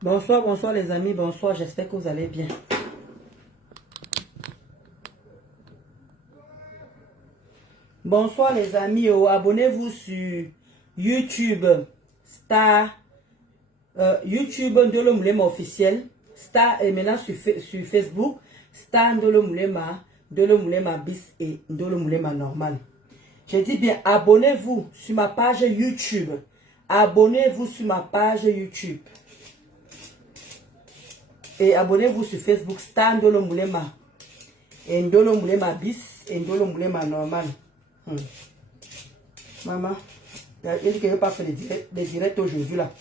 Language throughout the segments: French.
Bonsoir, bonsoir les amis, bonsoir, j'espère que vous allez bien. Bonsoir les amis, abonnez-vous sur YouTube, Star, YouTube Ndolo Moulema officiel, Star et maintenant sur Facebook, Star Ndolo Moulema bis et Ndolo Moulema normal. Je dis bien, abonnez-vous sur ma page YouTube, abonnez-vous sur ma page YouTube. Et abonnez-vous sur Facebook, Star Ndolo Moulema. Et Ndolo Moulema bis et Ndolo Moulema normal. Maman, il dit que je ne vais pas faire les directs aujourd'hui là.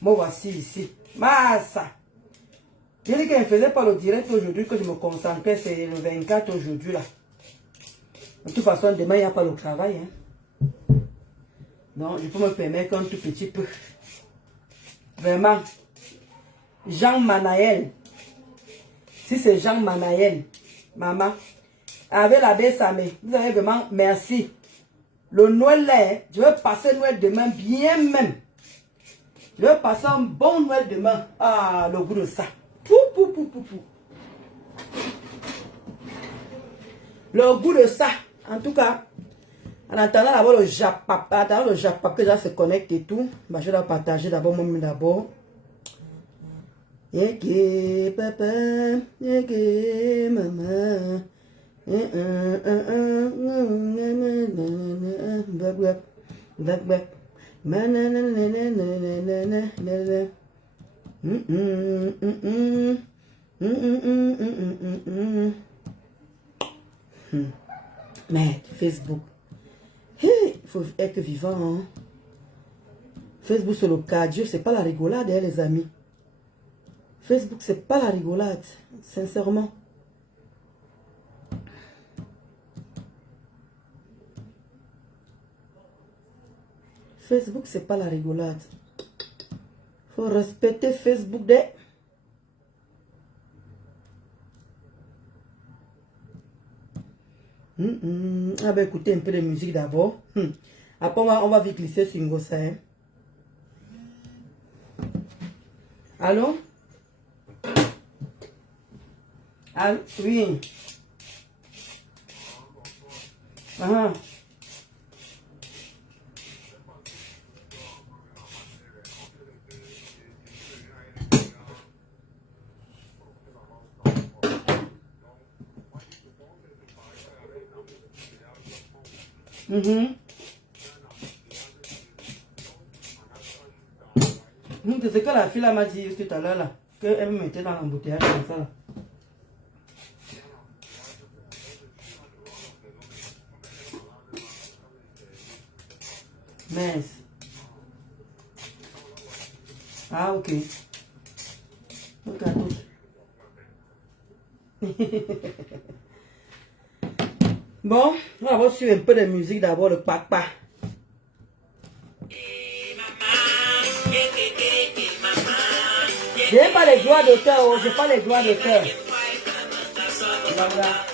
Moi voici ici. Massa. Il dit que je ne faisais pas le direct aujourd'hui, que je me concentrais, c'est le 24 aujourd'hui là. De toute façon, demain il n'y a pas le travail. Hein. Donc je peux me permettre un tout petit peu. Vraiment. Jean Manaël. Si c'est Jean Manaël, maman, avec la Bessamé, vous avez vraiment merci. Le Noël là, je vais passer Noël demain bien même. Je vais passer un bon Noël demain. Ah, le goût de ça. Pou, pou, pou, pou, pou. Le goût de ça. En tout cas, en attendant d'abord le Japap, que déjà se connecte et tout, bah, je vais partager d'abord moi-même d'abord. Yeke papa, yeke maman. Mais Facebook, il faut être vivant. Hein? Facebook c'est le cardio, c'est pas la rigolade, hein, les amis. Facebook c'est pas la rigolade, sincèrement. Facebook, c'est pas la rigolade. Faut respecter Facebook. Ah ben écoutez un peu de musique d'abord. Après on va vite glisser sur Ngosa. Hein. Allô? Allô? Oui. Ah. C'est ce que la fille m'a dit tout à l'heure là, qu'elle me mettait dans l'embouteillage comme ça là. Mince. Ah ok. Ok à tous. Bon, on va suivre un peu de musique d'abord, le papa. Je n'ai pas les droits d'auteur, oh, je n'ai pas les droits d'auteur. Voilà.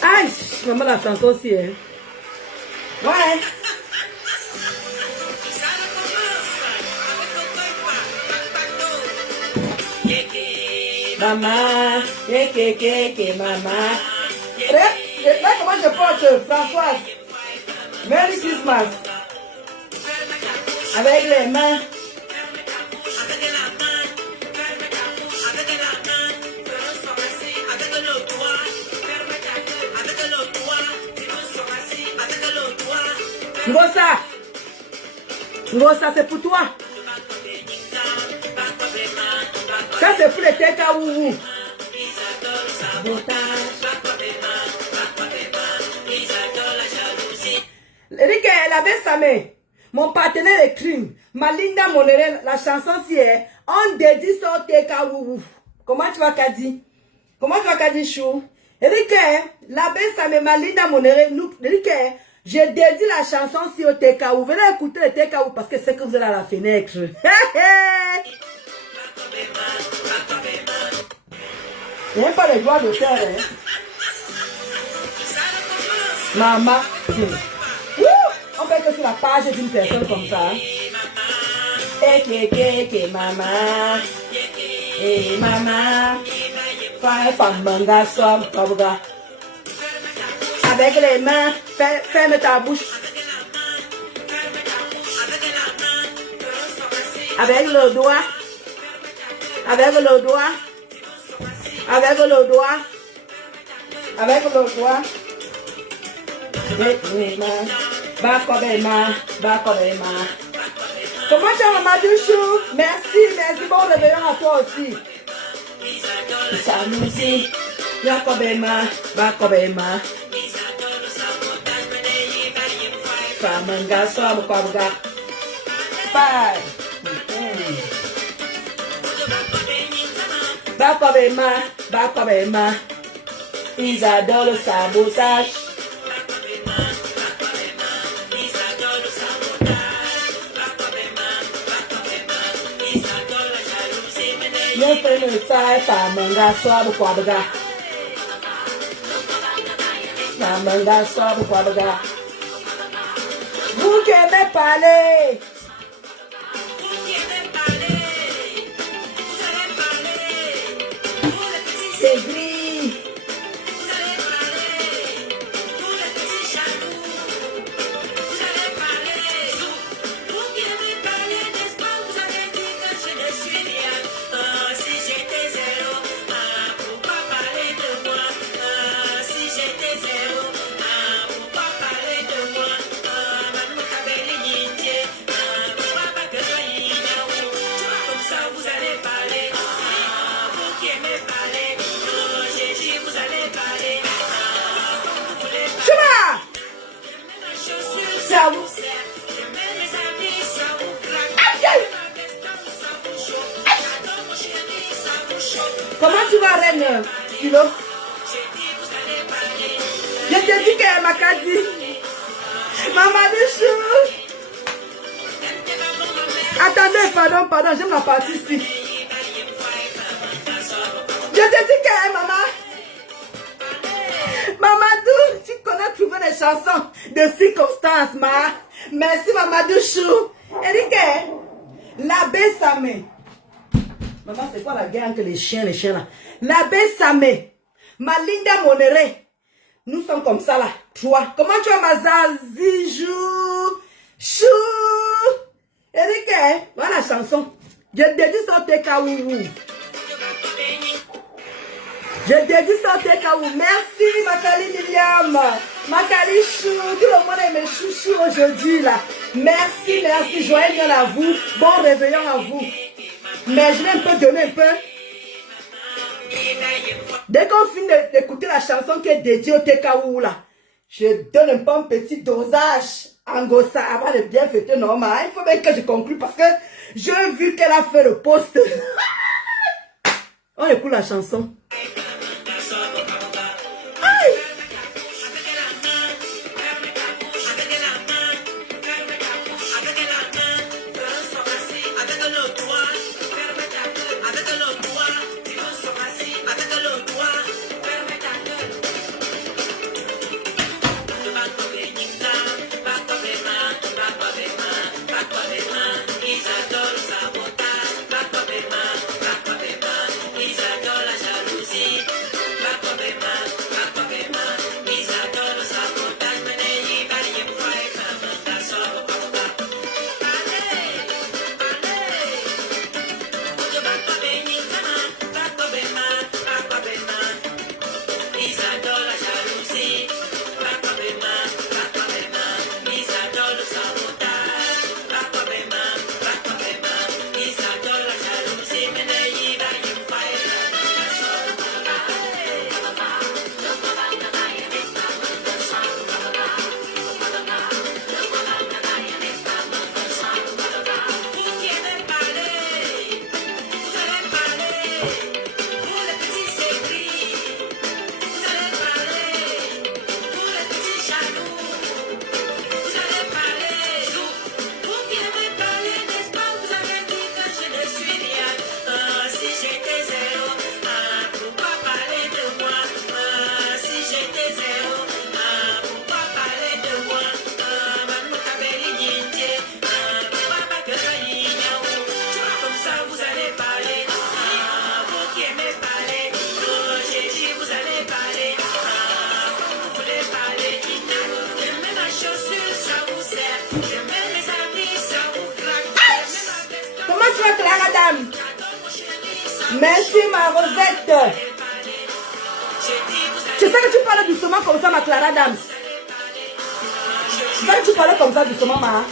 Aïe, maman la chanson aussi, hein. Ouais. Maman, maman. Là, comment je porte Françoise? Merry Christmas. Avec les mains. Ça c'est pour toi. Ça c'est pour les TKW. Eric, elle avait Samé. Mon partenaire de crime. Malinda Monere, la chanson si est. On dédie son TKW. Comment tu vas qu'à dire? Comment tu vas qu'à dire chou? Eric, la belle Samé, Malinda Monere, nous, Eric, j'ai dédié la chanson si au TKW. Venez écouter le TKW parce que c'est que vous êtes à la fenêtre. Il n'y a pas les droits d'auteur. Hein. Maman. On fait que sur la page d'une personne comme ça. Maman. Et maman. Avec les mains, ferme ta bouche. Avec le doigt. Avec le doigt. Avec le doigt. Avec le doigt. Comment tu as Maman Douchou? Merci, merci. Bon réveillon à toi aussi. Sanusi, Yakobema, Bakobema. Famanga, Swamukwabuga. Bye. Bakobema, Bakobema. Ils adorent le sabotage. Yo fais le sai, famanga, Swamukwabuga. Famanga, Swamukwabuga. Vous qui aimez parler. C'est gris. Comment tu vas, Reine Philo? Je te dis qu'elle m'a dit. Maman Douchou. Attendez, pardon, j'aime la partie ici. Je te dis qu'elle, maman. Mamadou, tu connais trouver les chansons de circonstances, ma. Merci, Maman Douchou. Erike, l'abbé Samé. Maman, c'est quoi la guerre entre les chiens là? L'abbé Samé, Malinda Monéré. Nous sommes comme ça là. Toi, comment tu vas, Mazazi, Chou? Erike, voilà la chanson. Je dédie ça au Tekaourou. Je dédie ça au Tekaourou. Merci, Makali Myriam. Makali Chou. Tout le monde est mes chouchous aujourd'hui là. Merci, merci. Joyeux Noël à vous. Bon réveillon à vous. Mais je vais un peu donner un peu. Dès qu'on finit d'écouter la chanson qui est dédiée au Tekaourou là, je donne un peu un petit dosage en gossa avant de bien fêter normal. Il faut bien que je conclue parce que j'ai vu qu'elle a fait le post. On écoute la chanson. Ils adorent la jalousie. ma Clara Dame. Merci ma Rosette. C'est ça que tu parles doucement comme ça, ma Clara Dams. C'est ça que tu parles comme ça doucement, ma.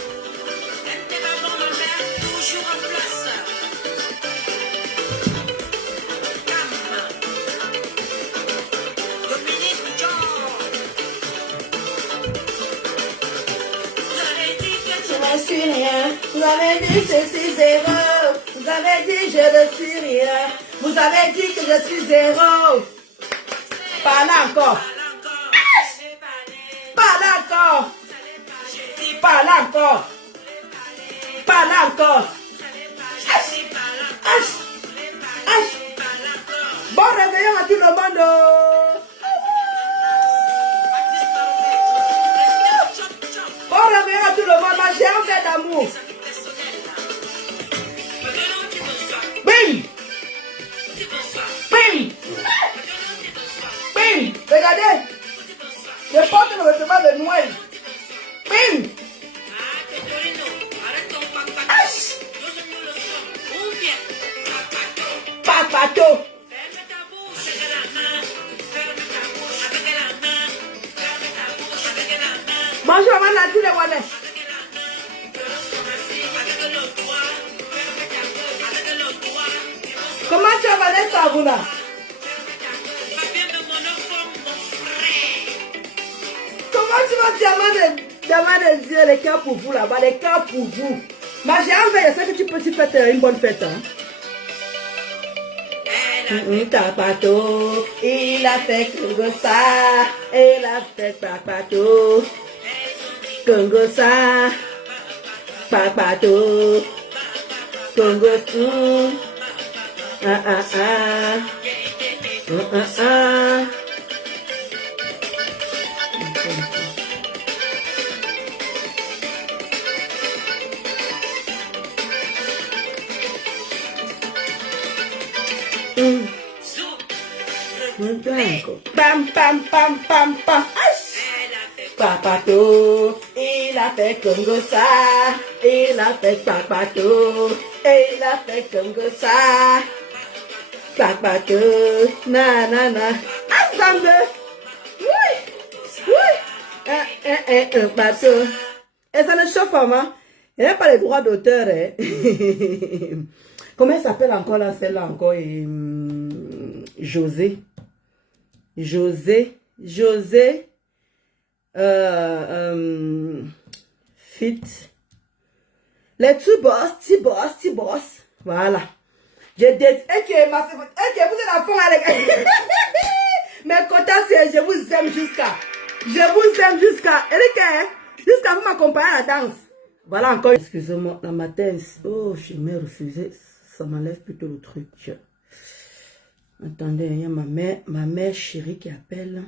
Je ne suis rien. Vous avez dit ceci zéro. Vous avez dit je ne suis rien. Vous avez dit que je suis zéro. Parle encore. Parle encore. Parle encore. Parle encore. Bon réveillon à tout le monde. Bon réveillon à tout le monde. Ma chère fait d'amour. Bim. Bim. Bim. Regardez. Je porte le vêtement de Noël. Bim. Papato. Bonjour, maman Nathalie Wane. Comment tu vas, Vanessa Abuna? Comment tu vas, diamant des yeux, les cœurs pour vous là-bas, les cœurs pour vous. Ma j'ai envie, je sais que tu peux faire une bonne fête. Hein? Papato, il a fait Congo ça, il a fait Papato, Congo ça, Papato, Congo ah ah ah, ah ah. Pam pam pam pam pam. Papato, il a fait Congo ça, il a fait Papato, il a fait Congo ça. Papato, na na na. Ensemble. Oui, oui. Un bateau. Et ça ne chauffe pas, hein? Il n'y a pas les droits d'auteur, hein? Comment elle s'appelle encore là, celle-là encore? José. Fit. Les T-Boss. Voilà. Je dis, ok, vous êtes à fond avec. Mais quotas, je vous aime jusqu'à. Jusqu'à vous m'accompagner à la danse. Voilà encore. Excusez-moi, la matin. Oh, je m'ai refusé. Ça m'enlève plutôt le truc. Attendez, il y a ma mère chérie qui appelle.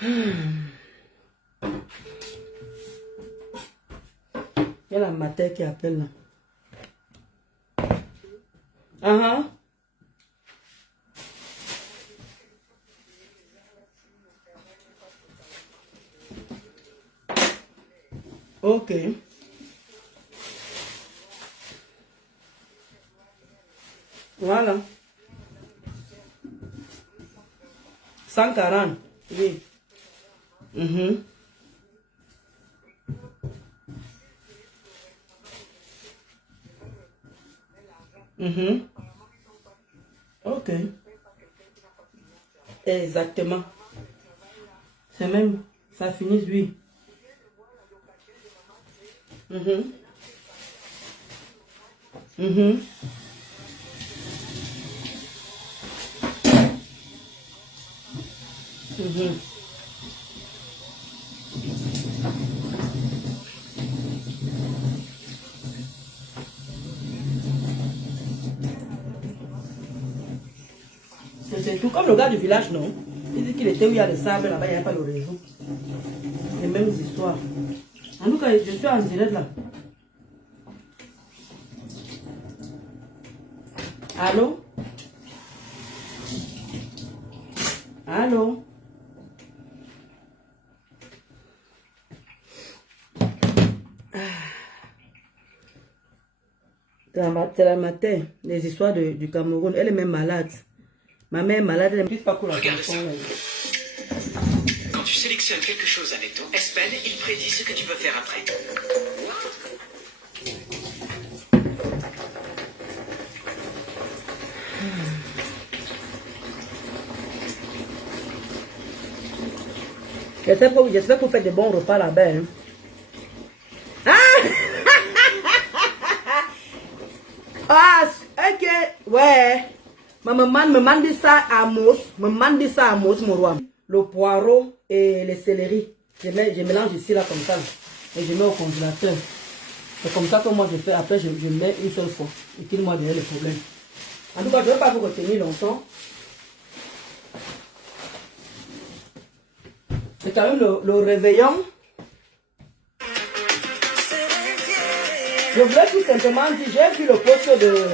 Il y a la matin qui appelle là. Ok. Voilà. 140. Oui. Ok. Exactement. C'est même, ça finit, oui. C'est tout comme le gars du village, non? Il dit qu'il était où il y a le sable, là-bas, il n'y a pas le réseau. Les mêmes histoires. En tout cas, je suis en direct là. Allô? Allô? C'est la matin, les histoires du Cameroun. Elle est même malade. Ma mère est malade, elle ne plus pas quoi la Regarde ça. chanson. Quand tu sélectionnes quelque chose avec ton S-Pen, il prédit ce que tu peux faire après. J'espère que vous faites de bons repas là-bas. Hein. Ah! Ah, ok, ouais. Ma maman me mande ça à Mos, mon roi. Le poireau et le céleri. Je mélange ici, là, comme ça. Et je mets au congélateur. C'est comme ça que moi je fais. Après, je mets une seule fois. Et qu'il moi derrière le problème. En tout cas, je ne vais pas vous retenir longtemps. C'est quand même le réveillon. Je voulais tout simplement dire, j'ai vu le poste de...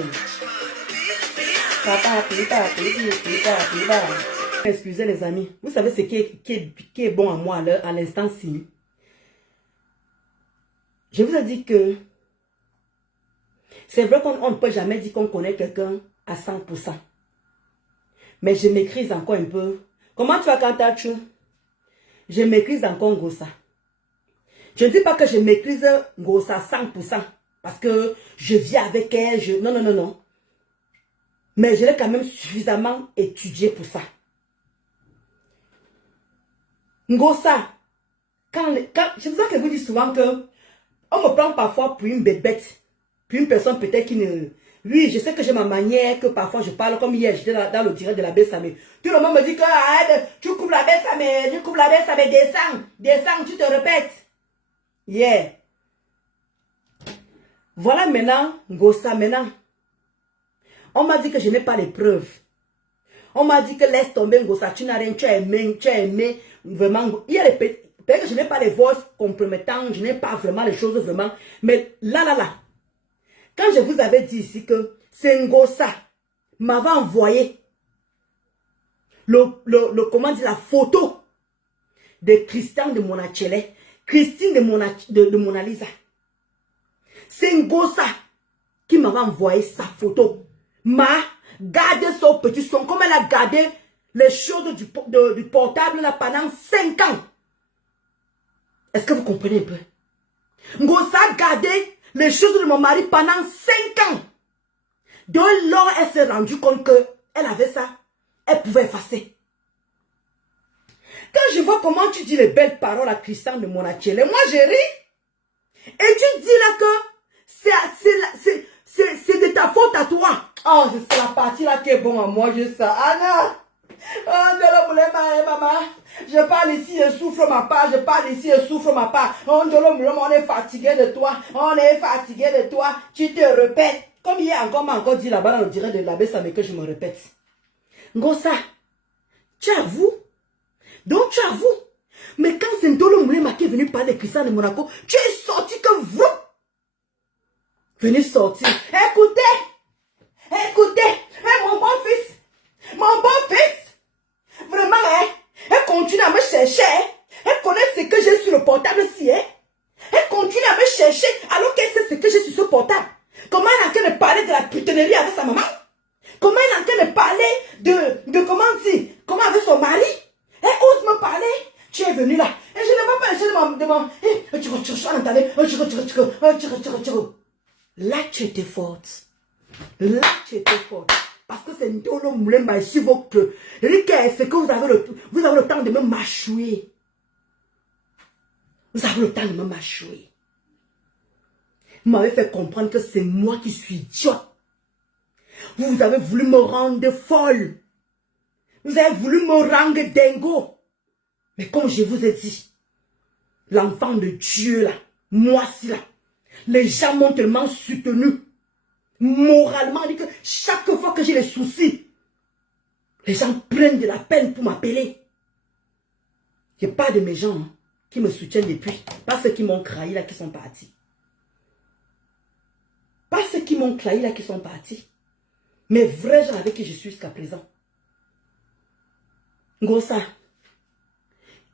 Excusez les amis. Vous savez ce qui est bon à moi à l'instant-ci. Je vous ai dit que c'est vrai qu'on ne peut jamais dire qu'on connaît quelqu'un à 100%. Mais je maîtrise encore un peu. Comment tu vas Kantachu? Je maîtrise encore Ngosa. Je ne dis pas que je maîtrise Ngosa à 100%. Parce que je vis avec elle. Non, non, non, non. Mais je l'ai quand même suffisamment étudié pour ça. Ngosa, je vous dis souvent que on me prend parfois pour une bébête, pour une personne peut-être qui ne... Oui, je sais que j'ai ma manière, que parfois je parle comme hier, j'étais dans le direct de la Bessamé. Tout le monde me dit que arrête, tu coupes la Bessamé, descends, tu te répètes. Yeah. Voilà maintenant, Ngosa, maintenant. On m'a dit que je n'ai pas les preuves. On m'a dit que laisse tomber Ngosa, tu n'as rien, tu as aimé, vraiment. Il y a les peut-être que je n'ai pas les voix compromettantes, je n'ai pas vraiment les choses vraiment. Mais là. Quand je vous avais dit ici que c'est Ngosa m'avait envoyé comment dire, la photo de Christian de Monachele, Christine de Mona Lisa. C'est Ngosa qui m'avait envoyé sa photo. Gardé son petit son, comme elle a gardé les choses du portable là pendant 5 ans. Est-ce que vous comprenez un peu? Ngosa a gardé les choses de mon mari pendant 5 ans. De lors, elle s'est rendue compte qu'elle avait ça. Elle pouvait effacer. Quand je vois comment tu dis les belles paroles à Christian de Monachele, moi je ris. Et tu dis là que c'est de ta faute à toi. Oh, c'est la partie là qui est bon à moi, je sais. Anna! Oh, maman. Je parle ici, je souffre ma part. Je parle ici, je souffre ma part. On est fatigué de toi. On est fatigué de toi. Tu te répètes. Comme hier encore, m'a encore dit là-bas dans le direct de la Bessamé que je me répète. Ngosa, tu avoues. Donc tu avoues. Mais quand c'est Ndolo Moulema qui est venu parler de Christian de Monaco, tu es sorti que vous. Venez sortir. Écoutez, mon bon-fils, vraiment, elle continue à me chercher, elle connaît ce que j'ai sur le portable-ci, elle continue à me chercher alors qu'elle sait ce que j'ai sur ce portable. Comment elle est en train de parler de la putannerie avec sa maman? Comment elle est en train de parler de comment dire, comment avec son mari? Elle ose me parler. Tu es venu là, et je ne vais pas essayer de là, tu étais forte. Parce que c'est Ndolo Moulema ici votre. C'est que vous avez le temps de me mâchouiller. Vous avez le temps de me mâchouiller. Vous m'avez fait comprendre que c'est moi qui suis idiote. Vous avez voulu me rendre folle. Vous avez voulu me rendre dingo. Mais comme je vous ai dit, l'enfant de Dieu là, moi-ci là, les gens m'ont tellement soutenu. Moralement, dit que chaque fois que j'ai les soucis, les gens prennent de la peine pour m'appeler. Il n'y a pas de mes gens qui me soutiennent depuis. Pas ceux qui m'ont trahi là qui sont partis. Pas ceux qui m'ont trahi là qui sont partis. Mais vrais gens avec qui je suis jusqu'à présent. Ngosa,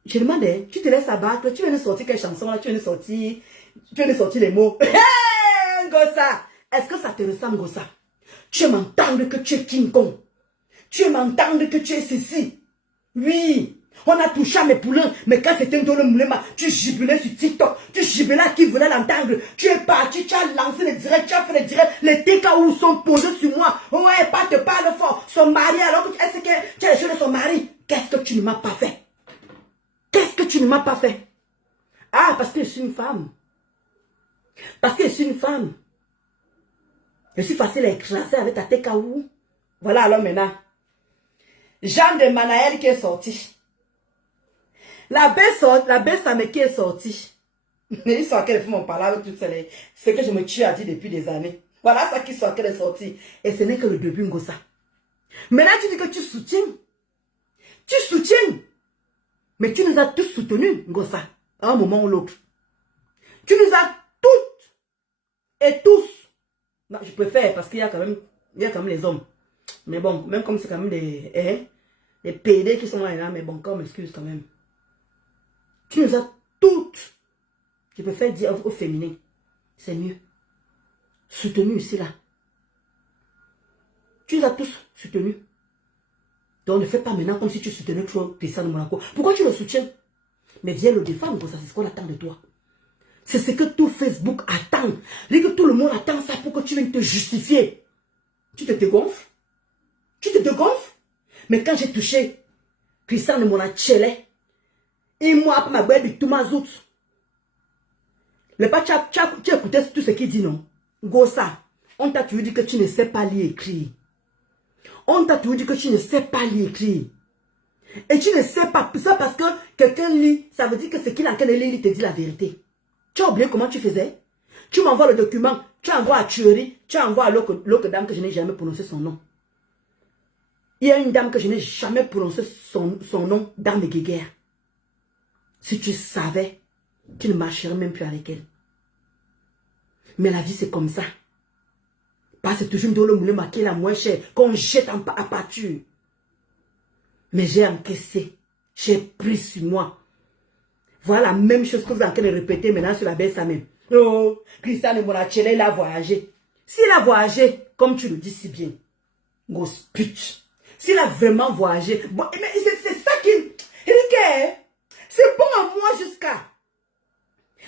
je demandais, tu te laisses abattre, tu viens de sortir quelle chanson là, tu viens de sortir les mots. Hey, Ngosa, Est-ce que ça te ressemble, Gossa? Tu m'entends que tu es King Kong. Tu m'entends que tu es ceci. Oui. On a touché à mes poulains, mais quand c'était dans le moulin, tu jubilais sur TikTok, tu jubilais à qui voulait l'entendre. Tu es parti, tu as lancé les directs, tu as fait les directs, les TKO sont posés sur moi. Ouais, pas te parle fort. Son mari, alors que est-ce que tu as les choses de son mari? Qu'est-ce que tu ne m'as pas fait? Qu'est-ce que tu ne m'as pas fait? Ah, parce que je suis une femme. Parce que je suis une femme. Je suis facile à écraser avec ta TKO. Voilà alors maintenant. Jean de Manaël qui est sorti. La belle Samé qui est sortie. Ils sont à quel moment on parle avec tout ce que je me tue à dire depuis des années. Voilà ça qui sont qu'elle est sortie. Et ce n'est que le début, Ngossa. Maintenant tu dis que tu soutiens. Tu soutiens. Mais tu nous as tous soutenus, Ngossa, à un moment ou l'autre. Tu nous as toutes et tous. Non, je préfère parce qu'il y a quand même les hommes. Mais bon, même comme c'est quand même des PD qui sont là, mais bon, qu'on m'excuse quand même. Tu nous as toutes, je préfère dire au féminin, c'est mieux, soutenus ici là. Tu nous as tous soutenus. Donc ne fais pas maintenant comme si tu soutenais trop Cristiano Monaco. Pourquoi tu le soutiens? Mais viens le défendre, ça c'est ce qu'on attend de toi. C'est ce que tout Facebook attend. Dis que tout le monde attend ça pour que tu viennes te justifier. Tu te dégonfles. Tu te dégonfles. Mais quand j'ai touché Cristiano Monaco, et moi, après ma belle de Toumazout, le pas tu as écouté tout ce qu'il dit, non? Gossa, on t'a toujours dit que tu ne sais pas lire et écrire. On t'a toujours dit que tu ne sais pas lire et écrire. Et tu ne sais pas, ça parce que quelqu'un lit, ça veut dire que ce qu'il a en train de lire, il te dit la vérité. Tu as oublié comment tu faisais? Tu m'envoies le document, tu envoies à Thuery, tu envoies à l'autre dame que je n'ai jamais prononcé son nom. Il y a une dame que je n'ai jamais prononcé son nom, dame de Guéguerre. Si tu savais, tu ne marcherais même plus avec elle. Mais la vie, c'est comme ça. Parce que c'est toujours dans le moulin qui est la moins chère, qu'on jette à pâture. Mais j'ai encaissé. J'ai pris sur moi. Voilà la même chose que vous êtes en train de répéter maintenant sur la belle Samé. Oh, Cristiano Monaco, il a voyagé. S'il a voyagé, comme tu le dis si bien, grosse pute. S'il a vraiment voyagé, bon, mais c'est ça qui... C'est bon à moi jusqu'à.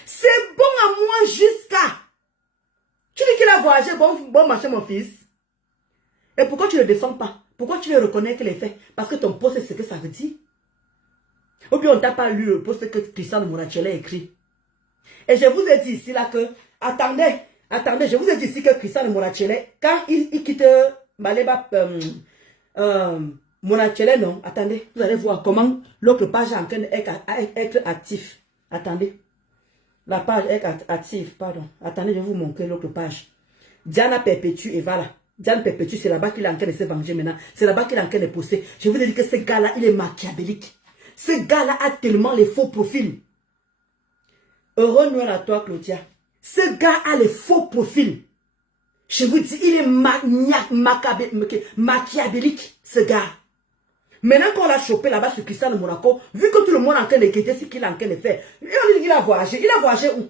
C'est bon à moi jusqu'à. Tu dis qu'il a voyagé, bon marché mon fils. Et pourquoi tu ne le défends pas? Pourquoi tu veux reconnaître les faits? Parce que ton poste, c'est ce que ça veut dire. Ou bien on t'a pas lu le poste que Cristiano Monaco a écrit. Et je vous ai dit ici là que, attendez, je vous ai dit ici que Cristiano Monaco, quand il quitte Maleba, Monaco, non, attendez, vous allez voir comment l'autre page est en train d'être actif. Attendez. La page est active, pardon. Attendez, je vais vous montrer l'autre page. Diana Perpétue et voilà. Diana Perpétue, c'est là-bas qu'il est en train de se venger maintenant. C'est là-bas qu'il est en train de poster. Je vous ai dit que ce gars-là, il est machiavélique. Ce gars-là a tellement les faux profils. Heureux Noël à toi, Claudia. Ce gars a les faux profils. Je vous dis, il est machiavélique, ce gars. Maintenant qu'on l'a chopé là-bas sur Cristiano Monaco, vu que tout le monde est en train de quitter ce qu'il est en train de faire, il a voyagé. Il a voyagé où?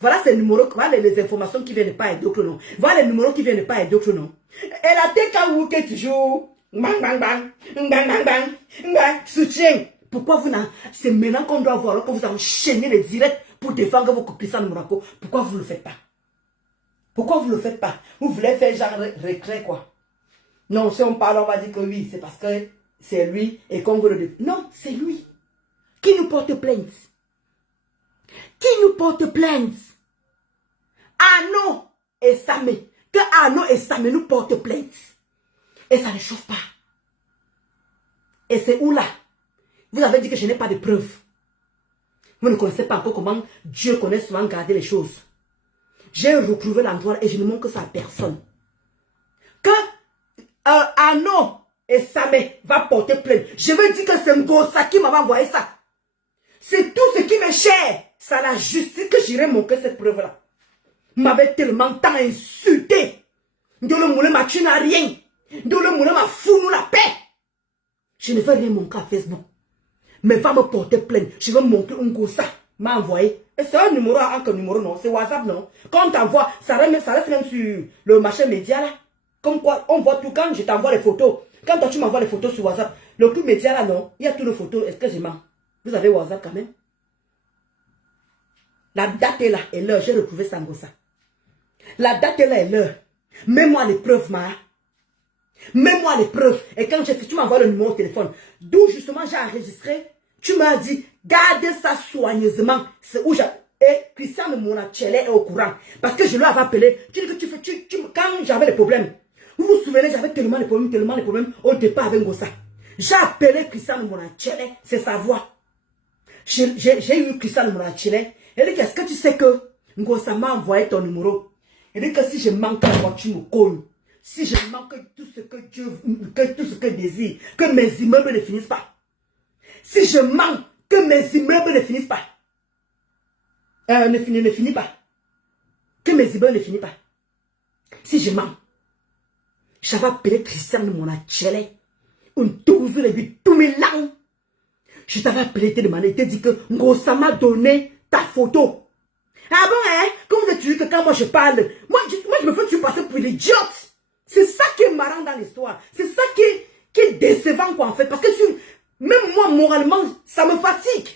Voilà ces numéros, voilà les informations qui viennent pas aider d'autres noms. Voilà les numéros qui viennent pas aider d'autres noms. Et la TKO qui est toujours bang bang bang, bang bang bang, bang, soutien. Pourquoi vous n'avez... C'est maintenant qu'on doit voir que vous enchaînez les directs pour défendre vos Cristiano Monaco. Pourquoi vous ne le faites pas? Pourquoi vous ne le faites pas? Vous voulez faire genre récré quoi? Non, si on parle, on va dire que oui, c'est parce que c'est lui et qu'on veut le défendre. Non, c'est lui qui nous porte plainte. Qui nous porte plainte? Arnaud et Samé. Que Arnaud et Samé nous portent plainte. Et ça ne chauffe pas. Et c'est où là? Vous avez dit que je n'ai pas de preuves. Vous ne connaissez pas encore comment Dieu connaît souvent garder les choses. J'ai retrouvé l'endroit et je ne montre ça à personne. Que Arnaud et Samé va porter plainte. Je veux dire que c'est Ngossa qui m'a envoyé ça. C'est tout ce qui m'est cher. C'est à la justice que j'irai montrer cette preuve-là. M'avait tellement tant insulté. De le moulin m'a tu n'as rien. De le moulin m'a foutu la paix. Je ne veux rien montrer à Facebook. Mais va me porter plainte. Je vais montrer Ngossa m'a envoyé. Et c'est un numéro, un numéro, non. C'est WhatsApp, non. Quand on t'envoie, ça reste même sur le marché média, là. Comme quoi, on voit tout. Quand je t'envoie les photos, quand toi tu m'envoies les photos sur WhatsApp, le coup média, là, non. Il y a toutes les photos. Est-ce que je mens? Vous avez WhatsApp quand même? La date est là et l'heure. J'ai retrouvé Sangosa. La date est là et l'heure. Mets-moi les preuves, ma. Mets-moi les preuves. Et quand tu m'envoies le numéro de téléphone, d'où justement j'ai enregistré, tu m'as dit, gardez ça soigneusement. C'est où j'ai... Et Christian de Monachele est au courant. Parce que je lui avais appelé. Tu dis que tu fais... quand j'avais les problèmes, vous vous souvenez, j'avais tellement de problèmes au départ avec Ngosa. J'ai appelé Christian de Monachele, c'est sa voix. J'ai eu Christian de Monachele. Il dit, est-ce que tu sais que Ngosa m'a envoyé ton numéro? Il dit que si je manque la voiture, tu me colles. Si je manque tout ce que Dieu, tout ce que je désire, que mes immeubles ne finissent pas. Si je manque, que mes immeubles ne finissent pas. Ne finissent pas. Que mes immeubles ne finissent pas. Si je manque, j'avais appelé Christian de Monachele. Un 12 les 2000 ans. Je t'avais appelé, te demandé, te dit que Ngosa m'a donné ta photo. Ah bon, hein? Comme tu dis que quand moi je parle, moi je me fais tu passer pour l'idiote. C'est ça qui est marrant dans l'histoire. C'est ça qui est décevant, quoi, en fait. Parce que même moi, moralement, ça me fatigue.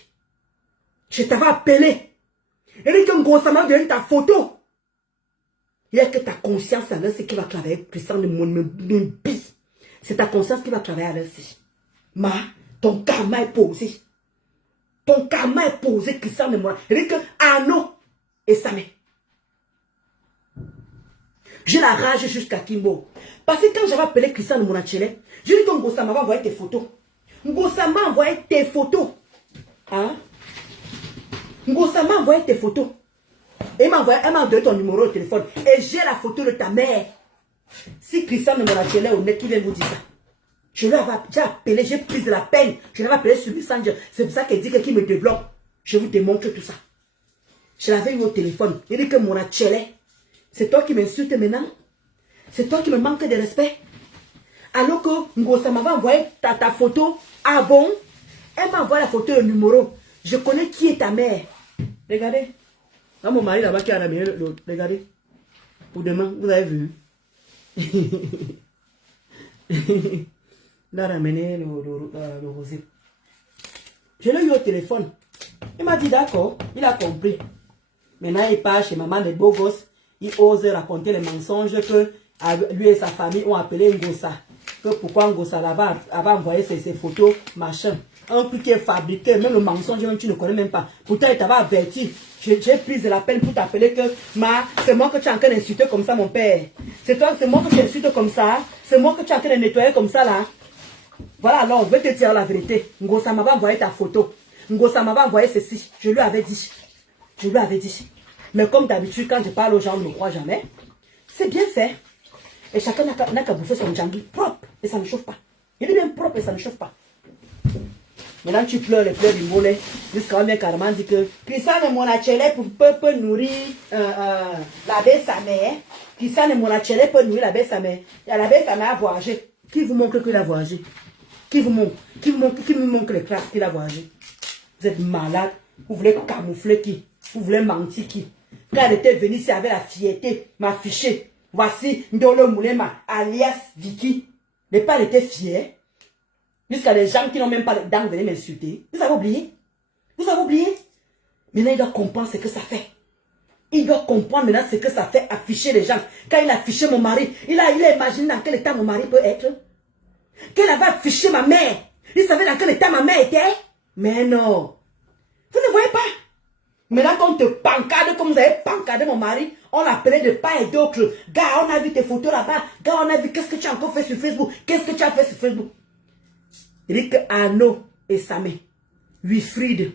Je t'avais appelé. Et dit que Ngosa m'a donné ta photo. Il y a que ta conscience à l'heure, c'est qui va travailler. Christian de mon bis. C'est ta conscience qui va travailler à l'heure-ci. Ma, ton karma est posé. Ton karma est posé, Christian de moi. Il dit que Arnaud et Samé. J'ai la rage jusqu'à Kimbo. Parce que quand j'avais appelé Christian de Monachele, je lui ai dit que Ngosa m'a envoyé tes photos. Ngosa m'a envoyé tes photos. Hein? Ngosa m'a envoyé tes photos. Et elle m'a donné ton numéro de téléphone. Et j'ai la photo de ta mère. Si Christian de Monachele est honnête, qui vient vous dire ça? Je lui avais appelé, j'ai pris de la peine. Je l'avais appelé sur Messenger. C'est pour ça qu'elle dit qu'il me débloque. Je vous démontre tout ça. Je l'avais eu au téléphone. Il dit que Monachele, c'est toi qui m'insultes maintenant. C'est toi qui me manques de respect. Alors que Ngosa m'avait envoyé ta photo. Ah bon? Elle m'a envoyé la photo et le numéro. Je connais qui est ta mère. Regardez. Là, mon mari là-bas qui a ramené l'autre. Regardez. Pour demain, vous avez vu. Il a ramené le rosé. Je l'ai eu au téléphone. Il m'a dit d'accord. Il a compris. Maintenant, il part chez maman des beaux gosses. Il ose raconter les mensonges que lui et sa famille ont appelé Ngosa. Que pourquoi Ngosa avait envoyé ses photos, machin. Un truc qui est fabriqué, même le mensonge, même tu ne connais même pas. Pourtant, il t'avait averti. J'ai pris de la peine pour t'appeler que c'est moi que tu es en train d'insulter comme ça, mon père. C'est moi que tu insultes comme ça. C'est moi que tu es en train de nettoyer comme ça, là. Voilà, alors, je vais te dire la vérité. Ngosa m'avait envoyé ta photo. Ngosa m'avait envoyé ceci. Je lui avais dit. Je lui avais dit. Mais comme d'habitude, quand je parle aux gens, on ne me croit jamais. C'est bien fait. Et chacun n'a qu'à bouffer son djangui propre. Et ça ne chauffe pas. Il est bien propre et ça ne chauffe pas. Maintenant, tu pleures les pleurs du mollet. Jusqu'à bien carrément dit que Christian de Monachele peut nourrir la belle sa mère. Christian de Monachele peut nourrir la belle sa mère. La belle sa mère a voyagé. Qui vous montre qu'il a voyagé? Qui vous montre? Qui me montre les classes qu'il a voyagé? Vous êtes malade. Vous voulez camoufler qui? Vous voulez mentir qui? Quand elle était venue ici avec la fierté, m'afficher. Voici Ndolo Moulema, alias Vicky. Les pères étaient fiers. Jusqu'à des gens qui n'ont même pas les dents venaient m'insulter. Vous avez oublié? Vous avez oublié? Maintenant, il doit comprendre ce que ça fait. Il doit comprendre maintenant ce que ça fait afficher les gens. Quand il a affiché mon mari, il a imaginé dans quel état mon mari peut être. Quand il avait affiché ma mère, il savait dans quel état ma mère était. Mais non. Vous ne voyez pas? Maintenant qu'on te pancade comme vous avez pancadé mon mari, on l'appelait de part et d'autre. Gars, on a vu tes photos là-bas. Gars, on a vu qu'est-ce que tu as encore fait sur Facebook. Qu'est-ce que tu as fait sur Facebook? Il dit que Arnaud et Samé, Wilfried,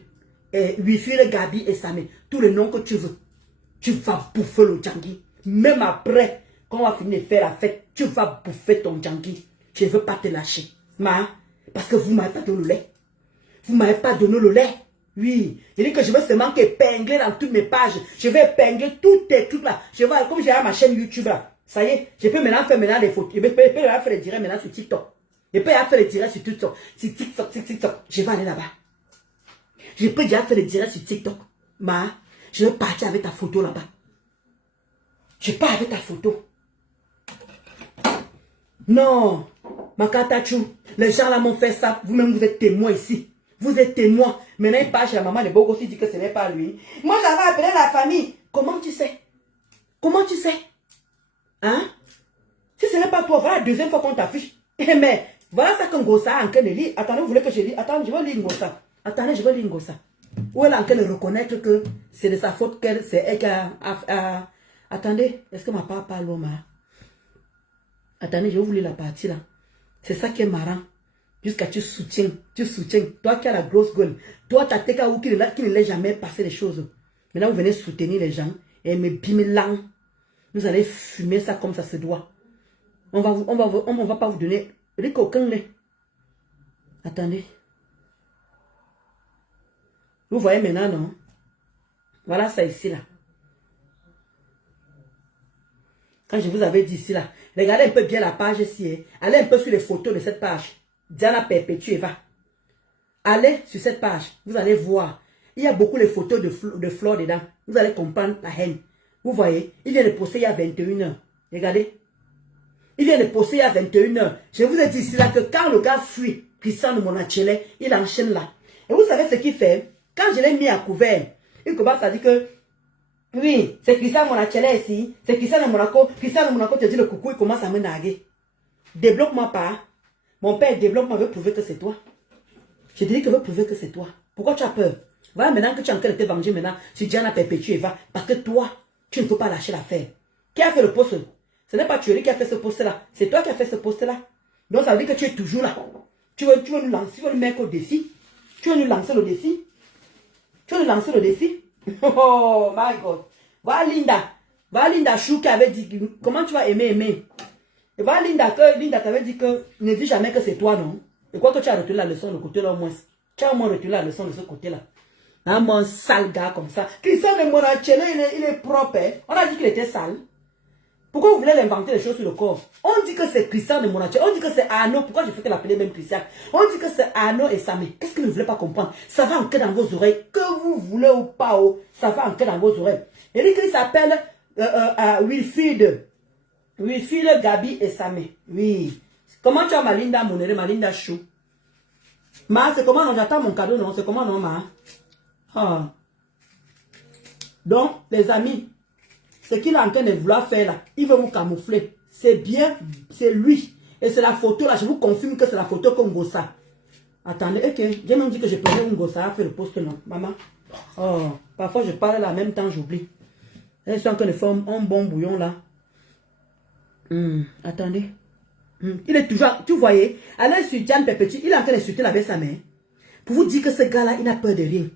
Gabi et Samé, tous les noms que tu veux, tu vas bouffer le djangui. Même après, quand on va finir de faire la fête, tu vas bouffer ton djangui. Je ne veux pas te lâcher. Parce que vous ne m'avez pas donné le lait. Vous ne m'avez pas donné le lait. Oui. Il dit que je veux seulement épingler dans toutes mes pages. Je vais épingler tous tes trucs là. Je vais, comme j'ai ma chaîne YouTube là. Ça y est, je peux maintenant faire des photos. Je peux faire des directs maintenant sur TikTok. Je peux faire des directs sur TikTok. Je vais aller là-bas. Je peux déjà faire des directs sur TikTok. je vais partir avec ta photo là-bas. Je pars avec ta photo. Non, Makatachou, les gens là m'ont fait ça. Vous-même, vous êtes témoin ici. Vous êtes témoin. Maintenant, il part chez la maman de Bogo aussi dit que ce n'est pas lui. Moi, j'avais appelé la famille. Comment tu sais? Comment tu sais? Hein? Si ce n'est pas toi, voilà la deuxième fois qu'on t'affiche. Mais voilà ça qu'un gossa en lit. Attendez, vous voulez que je lis? Attendez, je vais lire gossa. Attendez, je vais lire gossa. Où elle est en train de reconnaître que c'est de sa faute qu'elle, c'est elle qui a... Attendez, est-ce que ma part parle au mara? Attendez, je vais vous lire la partie là. C'est ça qui est marrant. Jusqu'à tu soutiens. Toi qui as la grosse gueule. Toi, tu as tes cas qui ne laisse jamais passer les choses. Maintenant, vous venez soutenir les gens et me bimer l'ang. Vous allez fumer ça comme ça se doit. On va pas vous donner aucun lait. Attendez. Vous voyez maintenant, non? Voilà ça ici, là. Quand je vous avais dit ici, là, regardez un peu bien la page ici. Hein. Allez un peu sur les photos de cette page. Diana Perpetueva. Allez sur cette page. Vous allez voir. Il y a beaucoup de photos de fleurs dedans. Vous allez comprendre la haine. Vous voyez, il vient de poster il y a 21 heures. Regardez. Il vient de poster il y a 21 heures. Je vous ai dit ici, là, que quand le gars fuit, Christian Monachele, il enchaîne là. Et vous savez ce qu'il fait? Quand je l'ai mis à couvert, il commence à dire que oui, c'est Christian Monachele ici, c'est Christian de Monaco. Christian de Monaco te dit le coucou, il commence à me narguer. Débloque-moi pas. Mon père débloque-moi, veut prouver que c'est toi. Je te dis que veut prouver que c'est toi. Pourquoi tu as peur? Voilà maintenant que tu es en train de te venger maintenant sur Diana Perpetueva. Parce que toi, tu ne peux pas lâcher l'affaire. Qui a fait le poste? Ce n'est pas Thierry qui a fait ce poste-là. C'est toi qui as fait ce poste-là. Donc ça veut dire que tu es toujours là. Tu veux nous lancer, tu veux nous mettre au défi. Tu veux nous lancer le défi. Tu veux nous lancer le défi. Oh my God. Voilà Linda. Voilà Linda Chou qui avait dit, comment tu vas aimer. Et voilà Linda t'avait dit que ne dis jamais que c'est toi, non? Et quoi que tu as retenu la leçon de côté là au moins. Tu as au moins retenu la leçon de ce côté-là. Un mon sale gars comme ça. Christian de Monachele, il est propre. Hein? On a dit qu'il était sale. Pourquoi vous voulez l'inventer les choses sur le corps? On dit que c'est Christian de Monachele. On dit que c'est Arnaud. Pourquoi je fais que l'appeler même Christian? On dit que c'est Arnaud et Samé. Qu'est-ce que vous ne voulez pas comprendre? Ça va entrer dans vos oreilles. Que vous voulez ou pas, oh, ça va entrer dans vos oreilles. Il dit qu'il s'appelle Wilfried. Wilfried, Gabi et Samé. Oui. Comment tu as Malinda Monere, Malinda Chou? Ma, c'est comment non? J'attends mon cadeau, non? C'est comment non, ma? Ah. Donc, les amis, ce qu'il est en train de vouloir faire là, il veut vous camoufler. C'est bien, c'est lui. Et c'est la photo là, je vous confirme que c'est la photo comme Gossa. Attendez, ok, j'ai même dit que je prenais un Gossa à faire le poste, non, maman. Oh, parfois je parle là, en même temps j'oublie. Elles sont en train de faire un bon bouillon là. Attendez. Il est toujours, tu voyez, allez sur Diane Perpetueva, il est en train de soutenir avec sa mère. Pour vous dire que ce gars-là, il n'a peur de rien.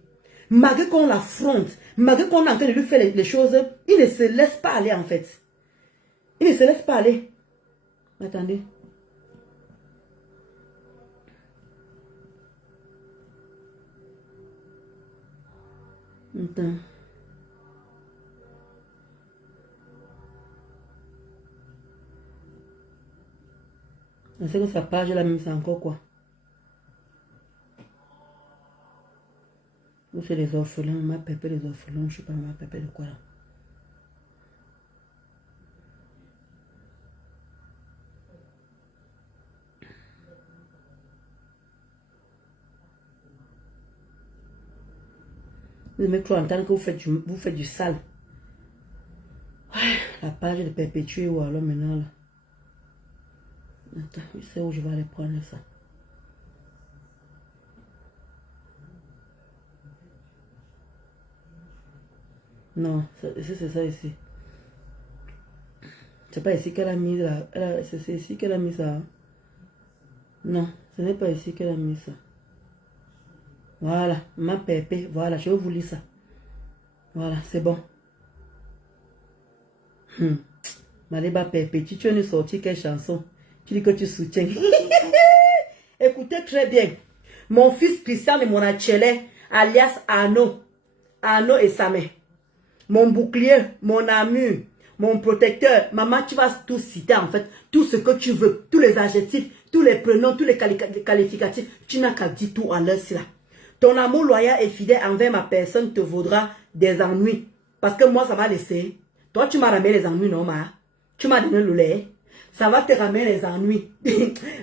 Malgré qu'on l'affronte, malgré qu'on est en train de lui faire les choses, il ne se laisse pas aller en fait. Il ne se laisse pas aller. Attendez. Attends. Je sais que sa page là même c'est encore quoi. Vous faites les orphelins, ma pépé les orphelins, je sais pas ma pépé de quoi là. Vous me croyez entendre que vous faites du sale. La page de perpétuer ou alors maintenant là. Attends, je sais où je vais aller prendre ça. Non, c'est ça ici. C'est pas ici qu'elle a mis là. C'est ici qu'elle a mis ça. Non, ce n'est pas ici qu'elle a mis ça. Voilà, ma pépé. Voilà, je vais vous lire ça. Voilà, c'est bon. Maléba pépé, tu viens de sortir quelle chanson? Tu dis que tu soutiens. Écoutez très bien. Mon fils Christian de Monachele, alias Arnaud. Arnaud et Samé. Mon bouclier, mon ami, mon protecteur. Maman, tu vas tout citer en fait. Tout ce que tu veux. Tous les adjectifs, tous les prénoms, tous les qualificatifs. Tu n'as qu'à dire tout à l'heure là. Ton amour loyal et fidèle envers ma personne te vaudra des ennuis. Parce que moi, ça m'a laissé. Toi, tu m'as ramené les ennuis, non, ma? Tu m'as donné le lait. Ça va te ramener les ennuis.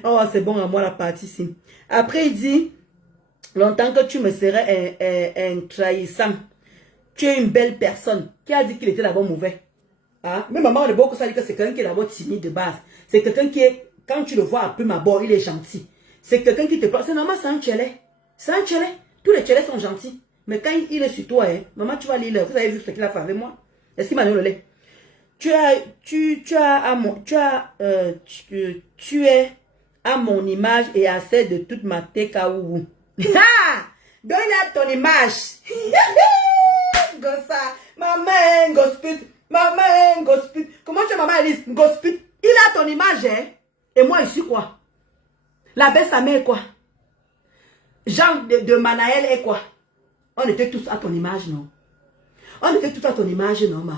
Oh, c'est bon à moi la partie ici. Après, il dit, longtemps que tu me serais un trahissant. Tu es une belle personne. Qui a dit qu'il était d'abord mauvais? Hein? Mais maman de beaucoup ça dit que c'est quelqu'un qui est d'abord timide de base. C'est quelqu'un qui est, quand tu le vois un peu ma bord, il est gentil. C'est quelqu'un qui te parle. C'est normal, c'est un tchelé. C'est un tchelé. Tous les tchelés sont gentils. Mais quand il est sur toi, hein, maman, tu vas lire. Vous avez vu ce qu'il a fait avec moi? Est-ce qu'il m'a donné le lait? Tu es à mon image et à celle de toute ma tekaoubou. Donne-la ton image. Gossa, maman, gospel, maman, gospel. Comment tu es maman Alice? Gospel. Il a ton image, hein? Et moi, ici, quoi? La belle sa mère, quoi? Jean de Manaël est quoi? On était tous à ton image, non? On était tous à ton image, non, ma?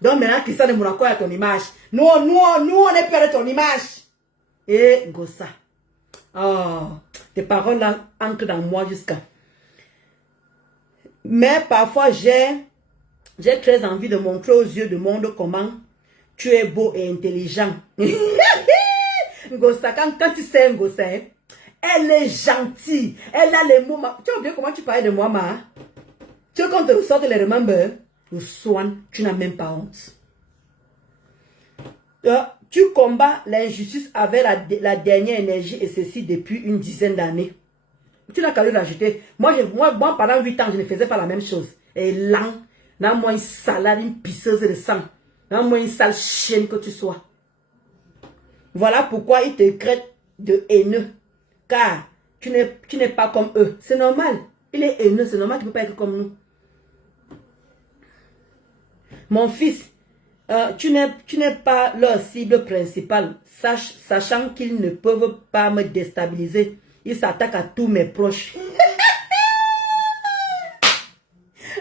Donc maintenant, Christian de Monaco est à ton image. Nous, on est peur de ton image. Et Gossa. Oh, tes paroles là entrent dans moi jusqu'à. Mais parfois, j'ai très envie de montrer aux yeux du monde comment tu es beau et intelligent. Gossa, quand tu sais un Gossa, hein, elle est gentille. Elle a les mots. Tu as oublié comment tu parlais de moi, ma? Tu veux qu'on te ressorte les remember? Le Swan, tu n'as même pas honte. Tu combats l'injustice avec la dernière énergie et ceci depuis une dizaine d'années. Tu n'as qu'à le rajouter. Moi, pendant 8 ans, je ne faisais pas la même chose. Et là, moi une salade, une pisseuse de sang. Moi une sale chienne que tu sois. Voilà pourquoi ils te traitent de haineux. Car tu n'es pas comme eux. C'est normal. Il est haineux, c'est normal, tu ne peux pas être comme nous. Mon fils, tu n'es pas leur cible principale. Sachant qu'ils ne peuvent pas me déstabiliser. Ils s'attaquent à tous mes proches.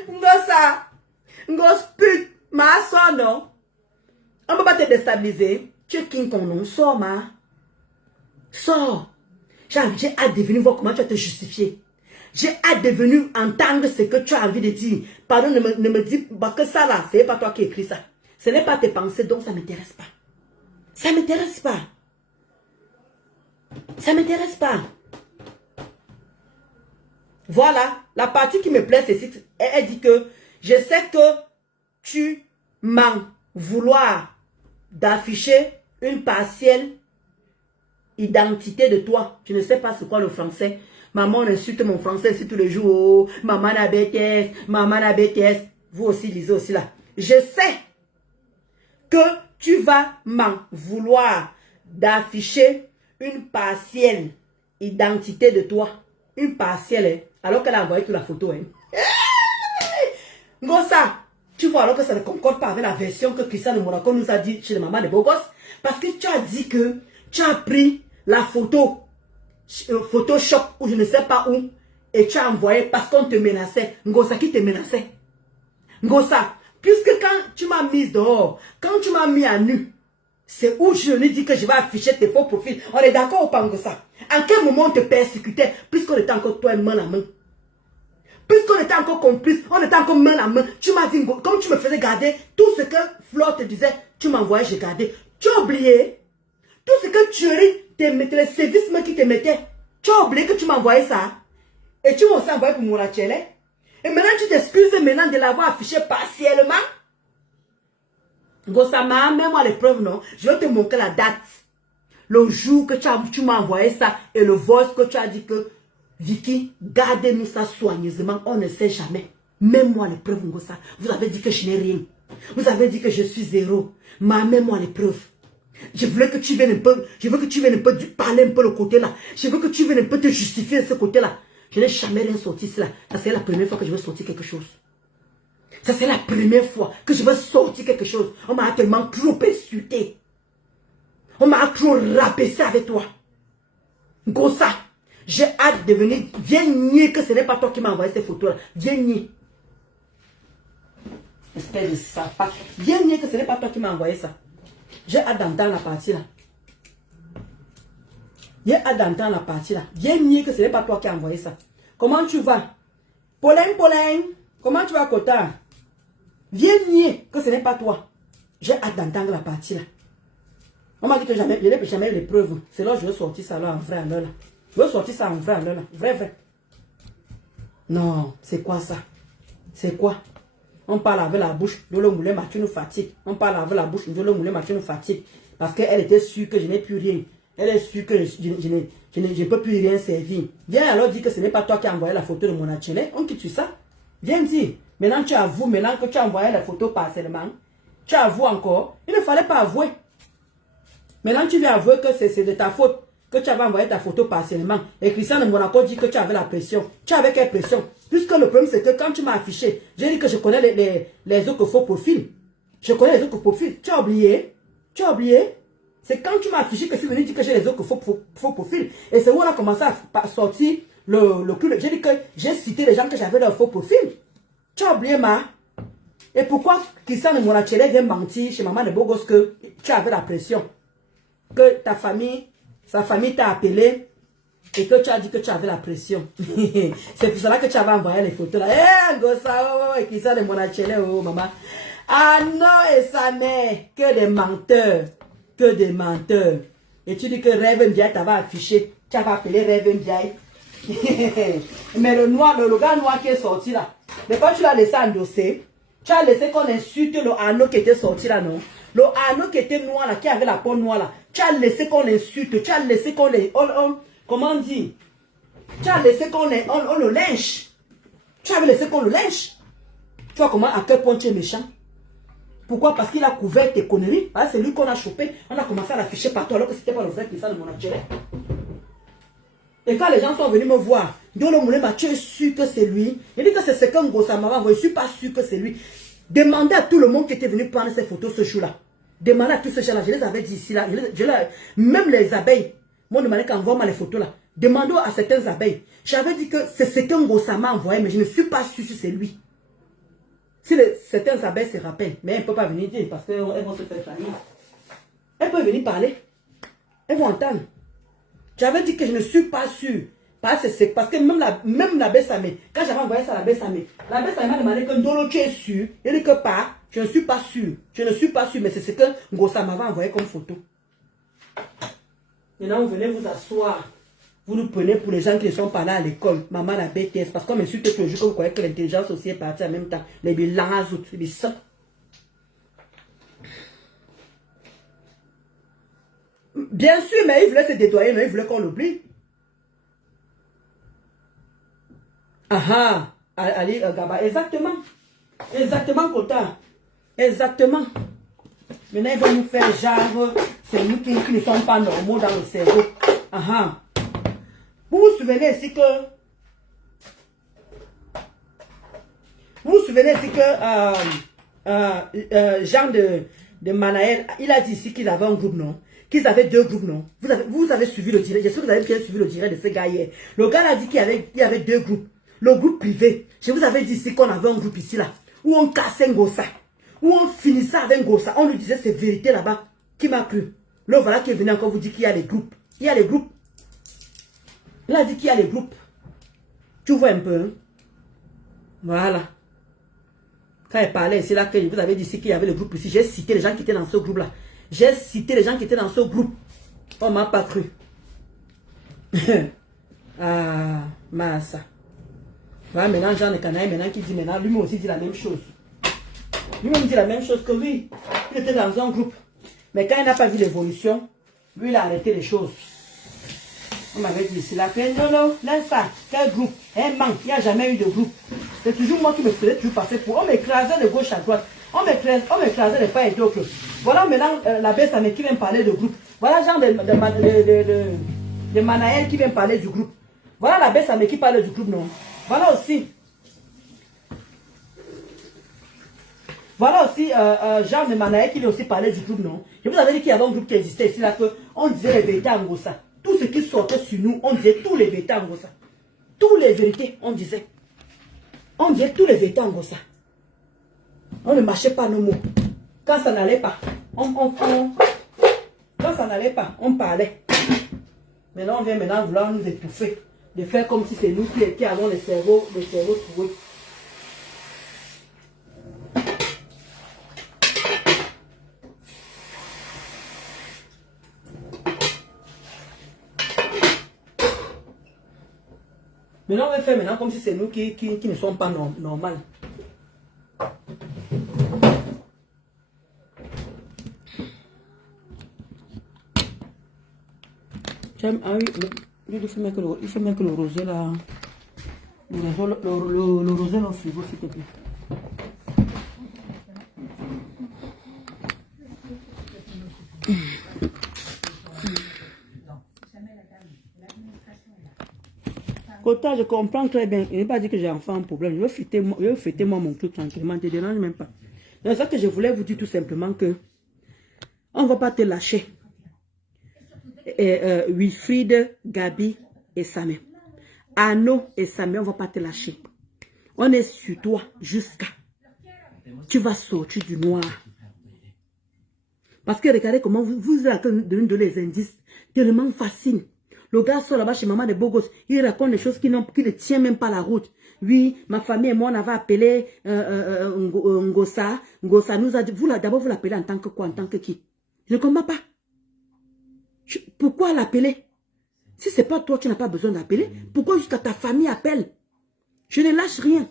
Ngosa, Ngosput, ma soeur, non. On ne peut pas te déstabiliser. Tu es King Kong, non. Sors, ma. Sors. J'ai hâte de venir voir comment tu vas te justifier. J'ai hâte de venir entendre ce que tu as envie de dire. Pardon, ne me dis, parce que ça là, ce n'est pas toi qui écris ça. Ce n'est pas tes pensées, donc ça ne m'intéresse pas. Ça ne m'intéresse pas. Ça ne m'intéresse pas. Voilà, la partie qui me plaît, c'est que elle dit que je sais que tu m'en vouloir d'afficher une partielle identité de toi. Je ne sais pas c'est quoi le français. Maman, on insulte mon français ici tous les jours. Maman na BTS, maman na BTS. Vous aussi, lisez aussi là. Je sais que tu vas m'en vouloir d'afficher une partielle identité de toi. Une partielle, hein, alors qu'elle a envoyé toute la photo. Hein. Ngossa, tu vois alors que ça ne concorde pas avec la version que Christian de Monaco nous a dit chez les mamans de beaux gosses. Parce que tu as dit que tu as pris la photo, Photoshop ou je ne sais pas où, et tu as envoyé parce qu'on te menaçait. Ngossa, qui te menaçait? Ngossa, puisque quand tu m'as mise dehors, quand tu m'as mis à nu, c'est où je lui dis que je vais afficher tes faux profils. On est d'accord ou pas, Ngossa? En quel moment on te persécutait, puisqu'on était encore toi main à main? Puisqu'on était encore complice, on était encore main à main. Tu m'as dit, comme tu me faisais garder, tout ce que Flore te disait, tu m'envoyais, j'ai gardé. Tu as oublié tout ce que tu mettais, les services qui te mettaient. Tu as oublié que tu m'envoyais ça. Et tu m'as aussi envoyé pour Mourachele. Et maintenant tu t'excuses maintenant de l'avoir affiché partiellement. Gossama, mets-moi les preuves, non? Je vais te montrer la date. Le jour que tu m'as envoyé ça et le voice que tu as dit que Vicky, gardez-nous ça soigneusement, on ne sait jamais. Mets-moi les preuves, Ngossa. Vous avez dit que je n'ai rien. Vous avez dit que je suis zéro. Mais mets-moi les preuves. Je veux que tu viennes un peu, parler un peu le côté là. Je veux que tu viennes un peu te justifier de ce côté là. Je n'ai jamais rien sorti là. Ça c'est la première fois que je veux sortir quelque chose. Ça c'est la première fois que je veux sortir quelque chose. On m'a tellement trop insulté. On m'a trop rabaissé avec toi. Ngossa, j'ai hâte de venir. Viens nier que ce n'est pas toi qui m'as envoyé ces photos là. Viens nier. Espèce de sapin. Viens nier que ce n'est pas toi qui m'as envoyé ça. J'ai hâte d'entendre la partie là. J'ai hâte d'entendre la partie là. Viens nier que ce n'est pas toi qui as envoyé ça. comment tu vas? Pauline, comment tu vas, Kota? Viens nier que ce n'est pas toi. J'ai hâte d'entendre la partie là. On m'a dit que je n'ai jamais eu les preuves. C'est là que je veux sortir ça là en vrai alors là. Je veux sortir ça en vrai alors là. Vrai. Non, c'est quoi ça? C'est quoi? On parle avec la bouche, de le moulin, tu nous fatigue. On parle avec la bouche, de le moulin, tu nous fatigue. Parce qu'elle était sûre que je n'ai plus rien. Elle est sûre que je ne peux plus rien servir. Viens alors dire que ce n'est pas toi qui as envoyé la photo de mon atelier. On quitte ça. Viens dire. Maintenant tu avoues, maintenant que tu as envoyé la photo partiellement. Tu avoues encore. Il ne fallait pas avouer. Maintenant tu viens avouer que c'est de ta faute. Que tu avais envoyé ta photo partiellement. Et Christian de Monaco dit que tu avais la pression. Tu avais quelle pression? Puisque le problème c'est que quand tu m'as affiché, j'ai dit que je connais les autres faux profils. Je connais les autres profils. Tu as oublié? Tu as oublié? C'est quand tu m'as affiché que je suis venu dire que j'ai les autres faux profils. Et c'est où on a commencé à sortir le clou. J'ai dit que j'ai cité les gens que j'avais leur faux profil. Tu as oublié, ma? Et pourquoi Christian de Monaco vient mentir chez maman de Bogos que tu avais la pression? Que ta famille... Sa famille t'a appelé et que tu as dit que tu avais la pression. C'est pour cela que tu avais envoyé les photos là. Eh, Gossa, et qui ça de mon achélé, oh, maman. Ah non, et sa mère, que des menteurs. Que des menteurs. Et tu dis que Rêve Ndiaye t'avait affiché. Tu avais appelé Rêve Ndiaye. Mais le gars noir qui est sorti là. Mais quand tu l'as laissé endosser, tu as laissé qu'on insulte le Arnaud qui était sorti là, non? Le Arnaud qui était noir là, qui avait la peau noire là. Tu as laissé qu'on l'insulte, tu as laissé qu'on les... comment dire? Tu as laissé qu'on le lynche. Tu avais laissé qu'on le lynche. Tu vois comment, à quel point tu es méchant? Pourquoi? Parce qu'il a couvert tes conneries. C'est lui qu'on a chopé. On a commencé à l'afficher partout alors que c'était pas le vrai Christian de mon atelier. Et quand les gens sont venus me voir, Dolo Moulema, tu es sûr que c'est lui? Il dit que c'est ce qu'un gros Samara. Je ne suis pas sûr que c'est lui. Demandez à tout le monde qui était venu prendre ces photos ce jour-là. Demandez à tous ces gens-là, je les avais dit ici, là, même les abeilles, moi, demandé qu'envoie-moi les photos là. Demandez à certaines abeilles. J'avais dit que c'est ce qu'un Gossa m'a envoyé, mais je ne suis pas sûr si c'est lui. Si certaines abeilles se rappellent, mais elles ne peuvent pas venir dire parce qu'elles vont se faire trahir. Elles peuvent venir parler. Elles vont entendre. J'avais dit que je ne suis pas sûr. Parce que même la Bessamé, quand j'avais envoyé ça à la Bessamé m'a demandé que Ndolo, tu es sûr? Il dit que pas, je ne suis pas sûr. Je ne suis pas sûr, mais c'est ce que Ngossa m'avait envoyé comme photo. Maintenant, vous venez vous asseoir. Vous nous prenez pour les gens qui ne sont pas là à l'école. Maman, la BTS. Parce qu'on m'insulte toujours que vous croyez que l'intelligence aussi est partie en même temps. Les bilans, les bisons. Bien sûr, mais il voulait se détoyer, mais il voulait qu'on l'oublie. Ah, Ali Gaba, exactement. Exactement, Kota. Exactement. Maintenant, ils vont nous faire genre, c'est nous qui ne sommes pas normaux dans le cerveau. Ah. Vous vous souvenez ici que... Jean de Manaël, il a dit ici qu'ils avaient un groupe, non? Qu'ils avaient deux groupes, non? Vous avez suivi le direct. J'espère que vous avez bien suivi le direct de ce gars hier. Le gars a dit qu'il y avait deux groupes. Le groupe privé. Je vous avais dit ici qu'on avait un groupe ici, là. Où on cassait un Gossa. Où on finissait avec un Gossa. On lui disait ces vérités là-bas. Qui m'a cru? Le voilà qui est venu encore vous dire qu'il y a les groupes. Il y a les groupes. Il a dit qu'il y a les groupes. Tu vois un peu, hein? Voilà. Quand il parlait ici, là, que vous avez dit ici qu'il y avait le groupe ici, j'ai cité les gens qui étaient dans ce groupe-là. J'ai cité les gens qui étaient dans ce groupe. On m'a pas cru. Ah, Massa. Voilà, maintenant, Jean de Canaille, maintenant, qui dit maintenant, lui aussi dit la même chose. Lui-même dit la même chose que lui. Il était dans un groupe. Mais quand il n'a pas vu l'évolution, lui, il a arrêté les choses. On m'avait dit ici, là, non, laisse ça. Quel groupe? Un manque. Il n'y a jamais eu de groupe. C'est toujours moi qui me faisais toujours passer pour. On m'écrasait de gauche à droite. On m'écrasait de part et d'autre. Voilà maintenant la Bessamé qui vient parler de groupe. Voilà Jean de Manaël qui vient parler du groupe. Voilà la Bessamé qui parle du groupe, non? Voilà aussi. Voilà aussi Jean de Manaël qui vient aussi parler du groupe, non? Je vous avais dit qu'il y avait un groupe qui existait ici, là, on disait les vérités en Gossa. Tout ce qui sortait sur nous, on disait tous les vérités en Gossa. Toutes les vérités, on disait. On disait tous les vérités en Gossa. On ne marchait pas nos mots. Quand ça n'allait pas, quand ça n'allait pas, on parlait. Maintenant, on vient maintenant vouloir nous étouffer. De faire comme si c'est nous qui avons le cerveau troué. Maintenant, on va faire maintenant comme si c'est nous qui ne sommes pas normales. Ah oui, il faut mettre que le rosé là. Le rosé dans le frigo, s'il te plaît. Kota, je comprends très bien. Il n'est pas dit que j'ai enfin un problème. Je veux fêter moi mon truc tranquillement. Ne te dérange même pas. C'est ça que je voulais vous dire tout simplement que on ne va pas te lâcher. Wilfried, Gabi et Samé. Arnaud et Samé, on ne va pas te lâcher. On est sur toi jusqu'à. Tu vas sortir du noir. Parce que regardez comment vous êtes de les indices tellement faciles. Le gars sort là-bas chez maman de Bogos, il raconte des choses qui ne tiennent même pas la route. Oui, ma famille et moi, on avait appelé Ngosa. Ngosa nous a dit, d'abord vous l'appelez en tant que quoi, en tant que qui? Je ne comprends pas. Pourquoi l'appeler? Si ce n'est pas toi, tu n'as pas besoin d'appeler. Pourquoi jusqu'à ta famille appelle? Je ne lâche rien.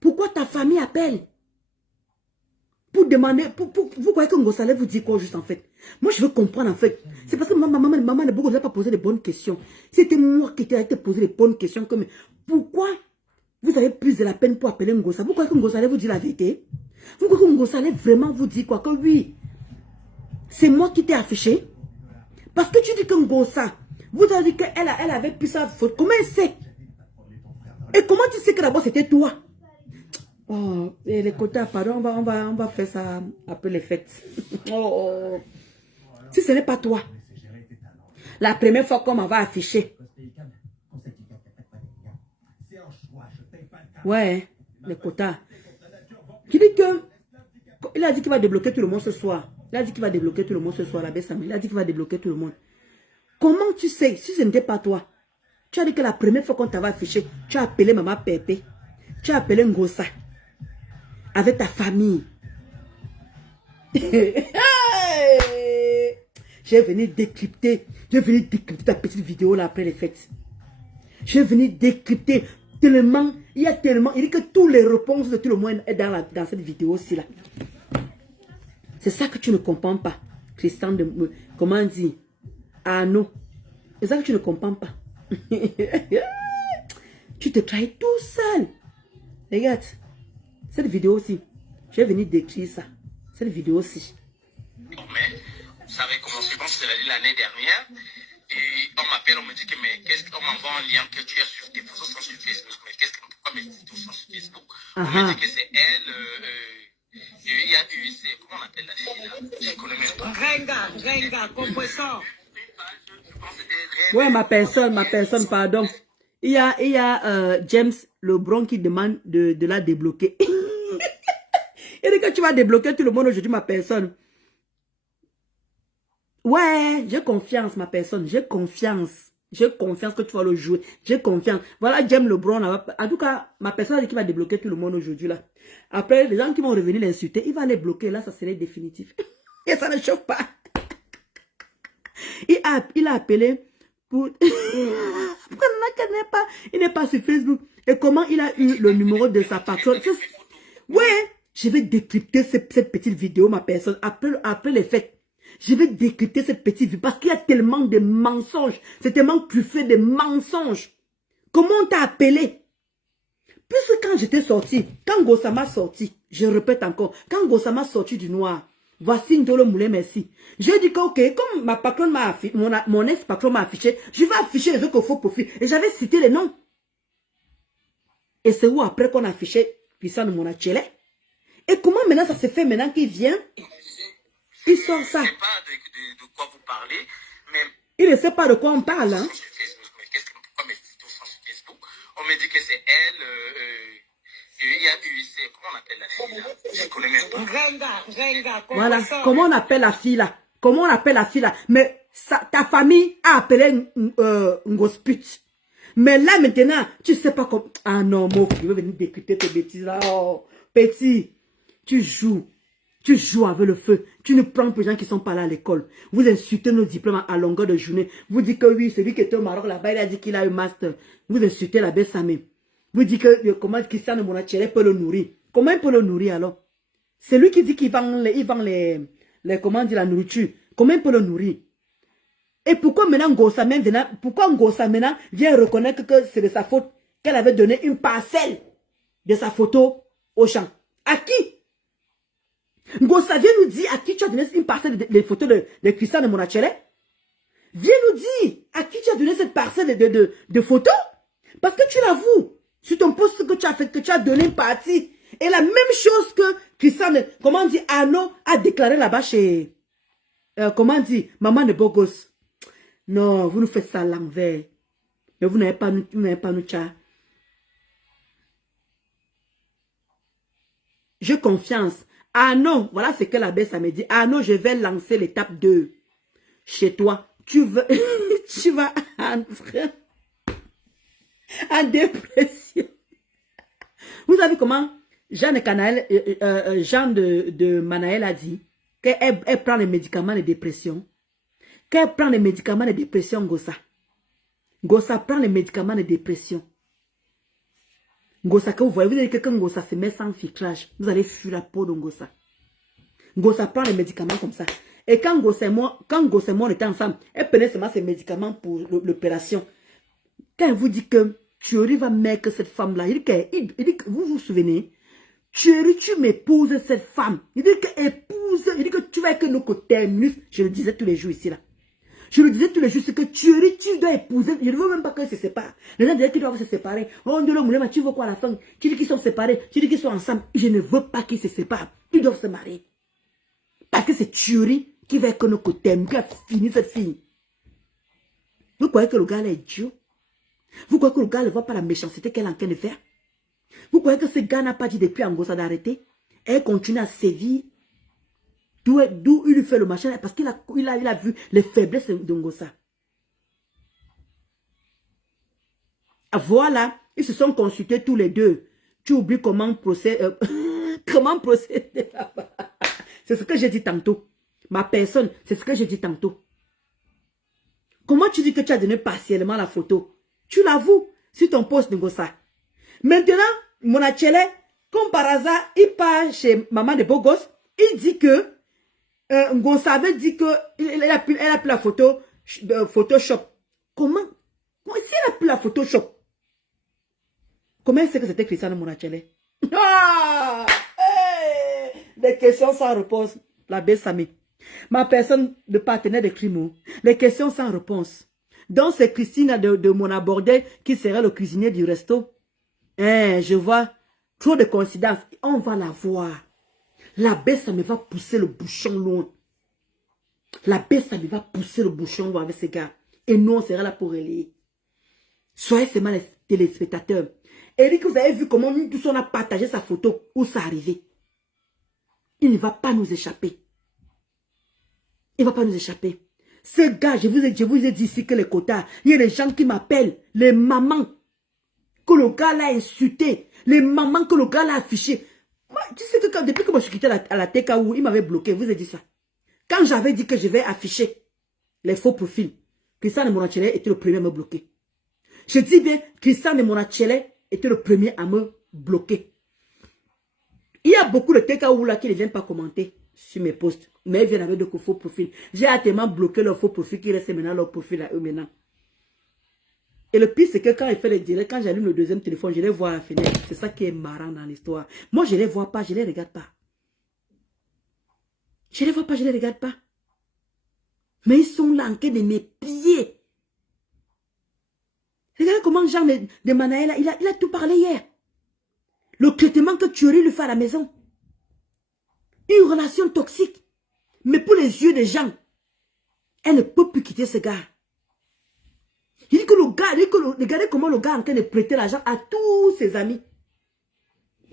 Pourquoi ta famille appelle? Pour demander, vous croyez que Ngosa vous dit quoi juste en fait? Moi je veux comprendre en fait. C'est parce que maman de beaucoup n'a pas posé les bonnes questions. C'était moi qui t'ai posé les bonnes questions. Comme, pourquoi vous avez plus de la peine pour appeler Ngosa? Vous croyez que Ngosa vous dit la vérité? Vous croyez que Ngosa vraiment vous dit quoi? Que oui, c'est moi qui t'ai affiché? Parce que tu dis que Ngosa, vous avez dit qu'elle avait plus sa faute. Comment elle sait? Et comment tu sais que d'abord c'était toi? Oh, et les quotas, pardon, on va faire ça après les fêtes. Oh. Si ce n'est pas toi. La première fois qu'on m'avait affiché. Ouais, les quotas. Qui dit que... Il a dit qu'il va débloquer tout le monde ce soir. Il a dit qu'il va débloquer tout le monde ce soir, la Bessam. Il a dit qu'il va débloquer tout le monde. Comment tu sais, si ce n'était pas toi? Tu as dit que la première fois qu'on t'avait affiché, tu as appelé Maman Pépé. Tu as appelé Ngosa. Avec ta famille. J'ai venu décrypter. J'ai venu décrypter ta petite vidéo là après les fêtes. J'ai venu décrypter tellement. Il y a tellement. Il dit que toutes les réponses de tout le monde est dans cette vidéo-ci là. C'est ça que tu ne comprends pas. Christian de. Comment dire? Arnaud. C'est ça que tu ne comprends pas. Tu te trahis tout seul. Regarde. Cette vidéo aussi, j'ai venu décrire ça. Cette vidéo aussi. Mais ça avait commencé, je pense que c'est l'année dernière. Et on m'appelle, on me dit que mais qu'est-ce qu'on m'envoie un lien que tu as sur tes photos sont sur Facebook. Mais pourquoi mes photos sont sur Facebook? On me dit que c'est elle. Il y a eu, comment on appelle la fille là? Je connais même pas. Renga, compresseur. Ouais, ma personne, pardon. Il y a James Lebron qui demande de la débloquer. Il dit que tu vas débloquer tout le monde aujourd'hui, ma personne. Ouais, j'ai confiance, ma personne. J'ai confiance. J'ai confiance que tu vas le jouer. J'ai confiance. Voilà, James Lebron. En tout cas, ma personne a dit qu'il va débloquer tout le monde aujourd'hui, là. Après, les gens qui vont revenir l'insulter, il va les bloquer. Là, ça serait définitif. Et ça ne chauffe pas. Il a appelé pour... Il n'est pas sur Facebook. Et comment il a eu le numéro de sa patronne? Ouais, je vais décrypter cette petite vidéo, ma personne, après les fêtes. Je vais décrypter cette petite vidéo parce qu'il y a tellement de mensonges. C'est tellement truffé de mensonges. Comment on t'a appelé? Puisque quand j'étais sorti, quand Ngosa m'a sorti, je répète encore, quand Ngosa m'a sorti du noir, voici Ndolo Moulin, merci. J'ai dit que, ok, comme ma patronne m'a affiché, mon ex-patron m'a affiché, je vais afficher les autres faux profils. Et j'avais cité les noms. Et c'est où après qu'on a affiché Christian de Monachele? Et comment maintenant ça se fait maintenant qu'il vient? Il sort ça. Je ne sais pas de quoi vous parlez, mais... Il ne sait pas de quoi on parle, hein? Pourquoi mes photos sont sur Facebook? On me dit que c'est elle... il y a eu, comment on appelle la fille là? Je connais même pas. Voilà, comment on appelle la fille là? Comment on appelle la fille là? Mais ta famille a appelé Ngosput. Mais là, maintenant, tu sais pas comment... Ah non, mon fils, je vais venir décrypter tes bêtises là. Oh, petit, tu joues. Tu joues avec le feu. Tu ne prends plus les gens qui sont pas là à l'école. Vous insultez nos diplômes à longueur de journée. Vous dites que oui, celui qui était au Maroc là-bas, il a dit qu'il a eu master. Vous insultez la Bessamé. Vous dites que comment Christian Monachele peut le nourrir. Comment il peut le nourrir alors? C'est lui qui dit qu'il vend comment dire, la nourriture. Comment il peut le nourrir? Et pourquoi maintenant Ngossa maintenant vient reconnaître que c'est de sa faute qu'elle avait donné une parcelle de sa photo au champ? À qui? Ngossa, viens nous dire à qui tu as donné une parcelle des photos de Christian de Monachele. Viens nous dire à qui tu as donné cette parcelle de photos. Parce que tu l'avoues. Sur ton poste que tu as fait, que tu as donné une partie. Et la même chose que Christian, comment on dit, Arnaud a déclaré là-bas chez, comment on dit, maman de Bogos. Non, vous nous faites ça à l'envers. Mais vous n'avez pas nous tcha. J'ai confiance. Ah non, voilà ce que la baisse a me dit. Ah non, je vais lancer l'étape 2. Chez toi, tu vas entrer en dépression. Vous savez comment Jean de Manaël a dit qu'elle prend les médicaments de dépression. Qu'elle prend les médicaments de dépression, Ngossa. Ngossa prend les médicaments de dépression. Ngossa, que vous voyez, vous avez que quand Ngossa se met sans filtrage, vous allez fuir la peau de Ngossa. Ngossa prend les médicaments comme ça. Et quand Ngossa et moi, on était ensemble, elle prenait seulement ses médicaments pour l'opération. Quand elle vous dit que Thierry va mettre cette femme-là, il dit que vous vous souvenez, Thierry, tu m'épouses cette femme. Il dit que épouse, il dit que tu vas que nos côtés ministres. Je le disais tous les jours ici là. Je le disais tous les jours, c'est que Thierry, tu dois épouser. Je ne veux même pas qu'ils se séparent. Les gens disaient qu'ils doivent se séparer. Oh, tu veux quoi à la fin? Tu dis qu'ils sont séparés, tu dis qu'ils sont ensemble. Je ne veux pas qu'ils se séparent. Ils doivent se marier. Parce que c'est Thierry qui va que nos côtés, qui a fini cette fille. Vous croyez que le gars là est idiot? Vous croyez que le gars ne voit pas la méchanceté qu'elle est en train de faire? Vous croyez que ce gars n'a pas dit depuis Ngossa d'arrêter? Elle continue à sévir. D'où il lui fait le machin, parce qu'il a vu les faiblesses de Ngossa. Voilà, ils se sont consultés tous les deux. Tu oublies comment procéder. Comment procéder là-bas? C'est ce que j'ai dit tantôt. Ma personne, c'est ce que j'ai dit tantôt. Comment tu dis que tu as donné partiellement la photo? Tu l'avoues sur ton poste de Ngossa. Maintenant, Monachele, comme par hasard, il part chez maman de Bogos, il dit que Ngossa avait dit qu'elle a pris la photo Photoshop. Comment? Si elle a pris la Photoshop, comment elle sait que c'était Christian Monachele? Ah! Hey! Des questions sans réponse. La Bessamé. Ma personne de partenaire de crime. Les questions sans réponse. Donc c'est Christine de mon abordé qui serait le cuisinier du resto. Je vois trop de coïncidences. On va la voir. La Bessamé va pousser le bouchon loin. La Bessamé va pousser le bouchon loin avec ces gars. Et nous, on sera là pour relayer. Soyez seulement les téléspectateurs. Eric, vous avez vu comment nous tous on a partagé sa photo. Où ça arrivé. Il ne va pas nous échapper. Il ne va pas nous échapper. Ce gars, je vous ai dit ici que les quotas, il y a des gens qui m'appellent, les mamans, que le gars l'a insulté, les mamans que le gars l'a affiché. Moi, tu sais que depuis que je suis quitté à la TKO, il m'avait bloqué, je vous ai dit ça. Quand j'avais dit que je vais afficher les faux profils, Christian de Monachele était le premier à me bloquer. Je dis bien, Christian de Monachele était le premier à me bloquer. Il y a beaucoup de TKO là qui ne viennent pas commenter sur mes posts. Mais ils viennent avec de faux profils. J'ai tellement bloqué leurs faux profils qui restent maintenant leur profil à eux maintenant. Et le pire, c'est que quand il fait les directs, quand j'allume le deuxième téléphone, je les vois à la fenêtre. C'est ça qui est marrant dans l'histoire. Moi, je ne les vois pas, je ne les regarde pas. Je ne les vois pas, je ne les regarde pas. Mais ils sont là en train de mes pieds. Regardez comment Jean de Manaël, il a tout parlé hier. Le traitement que Thierry lui fait à la maison. Une relation toxique. Mais pour les yeux des gens, elle ne peut plus quitter ce gars. Il dit que le gars, regardez comment le gars est en train de prêter l'argent à tous ses amis.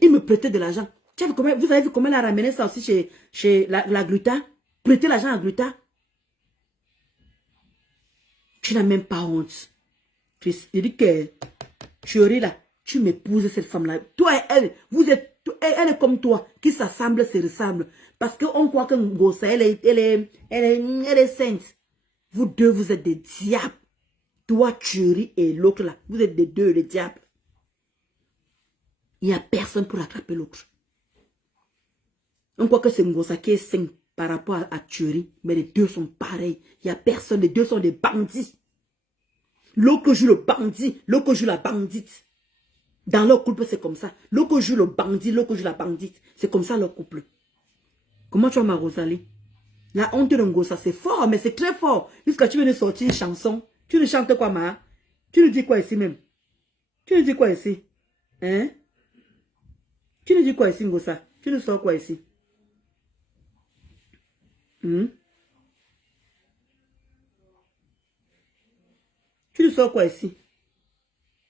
Il me prêtait de l'argent. Vous avez vu comment elle a ramené ça aussi chez la Gluta? Prêter l'argent à Gluta. Tu n'as même pas honte. Il dit que Chérie là, tu m'épouses cette femme-là. Toi et elle, elle est comme toi, qui s'assemble, se ressemble. Parce qu'on croit que Ngosa, elle est sainte. Vous deux, vous êtes des diables. Toi, Chérie, et l'autre là, vous êtes des deux, les diables. Il n'y a personne pour attraper l'autre. On croit que c'est Ngosa qui est saint par rapport à Chérie, mais les deux sont pareils. Il n'y a personne, les deux sont des bandits. L'autre joue le bandit, l'autre joue la bandite. Dans leur couple, c'est comme ça. L'autre joue le bandit, l'autre joue la bandite. C'est comme ça leur couple. Comment tu vois ma Rosalie? La honte de Ngosa, c'est fort, mais c'est très fort. Jusqu'à tu veux de sortir une chanson. Tu ne chantes quoi, ma? Tu ne dis quoi ici même? Tu ne dis quoi ici? Hein? Tu ne dis quoi ici, Ngosa? Tu ne sors quoi ici? Tu ne sors quoi ici?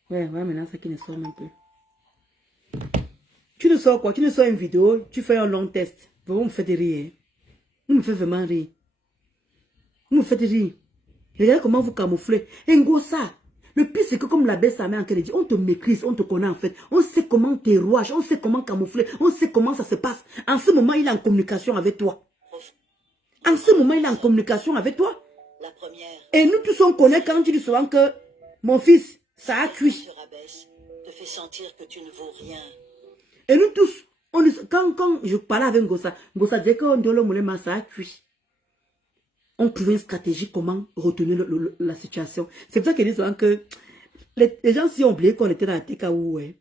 Ouais, maintenant, ça qui ne sort même plus. Tu ne sors quoi? Tu ne sors une vidéo, tu fais un long test. Vous me faites rire. Vous me faites vraiment rire. Vous me faites rire. Regardez comment vous camouflez. Ngosa, le pire c'est que comme la baisse sa mère en dit, on te maîtrise, on te connaît en fait. On sait comment t'es rouage, on sait comment camoufler, on sait comment ça se passe. En ce moment, il est en communication avec toi. En ce moment, il est en communication avec toi. La première. Et nous tous on connaît quand tu dis souvent que mon fils, ça a cuit. Te fait sentir que tu ne vaux rien. Et nous tous, quand je parlais avec Ngosa disait qu'on doit le moulin, ça a cuit. On trouvait une stratégie comment retenir la situation. C'est pour ça qu'ils disent souvent que les gens si ont oublié qu'on était dans la TKO. Ouais.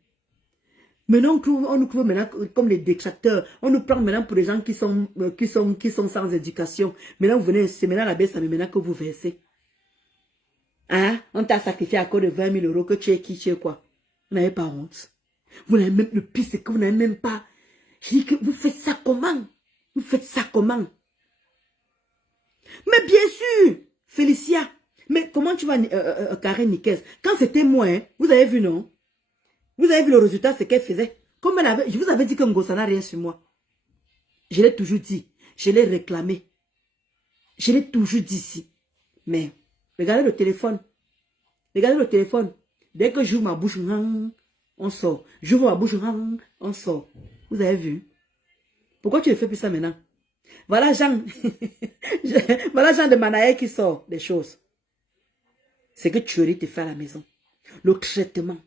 Maintenant, on nous trouve maintenant comme les détracteurs. On nous prend maintenant pour des gens qui sont sans éducation. Maintenant, vous venez, c'est maintenant la baisse, mais maintenant que vous versez. Hein? On t'a sacrifié à cause de 20 000 € que tu es qui, tu es quoi? Vous n'avez pas honte. Vous n'avez même, le pire, c'est que vous n'avez même pas. Je dis que vous faites ça comment? Vous faites ça comment? Mais bien sûr, Félicia. Mais comment tu vas, Karen Nikes? Quand c'était moi, hein, vous avez vu, non? Vous avez vu le résultat, c'est qu'elle faisait. Comme elle avait, je vous avais dit que Ngosa n'a rien sur moi. Je l'ai toujours dit. Je l'ai réclamé. Je l'ai toujours dit ici. Mais, regardez le téléphone. Regardez le téléphone. Dès que j'ouvre ma bouche, on sort. J'ouvre ma bouche, on sort. Vous avez vu? Pourquoi tu ne fais plus ça maintenant? Voilà Jean. Voilà Jean de Manaï qui sort des choses. C'est que Chérie te fait à la maison. Le traitement.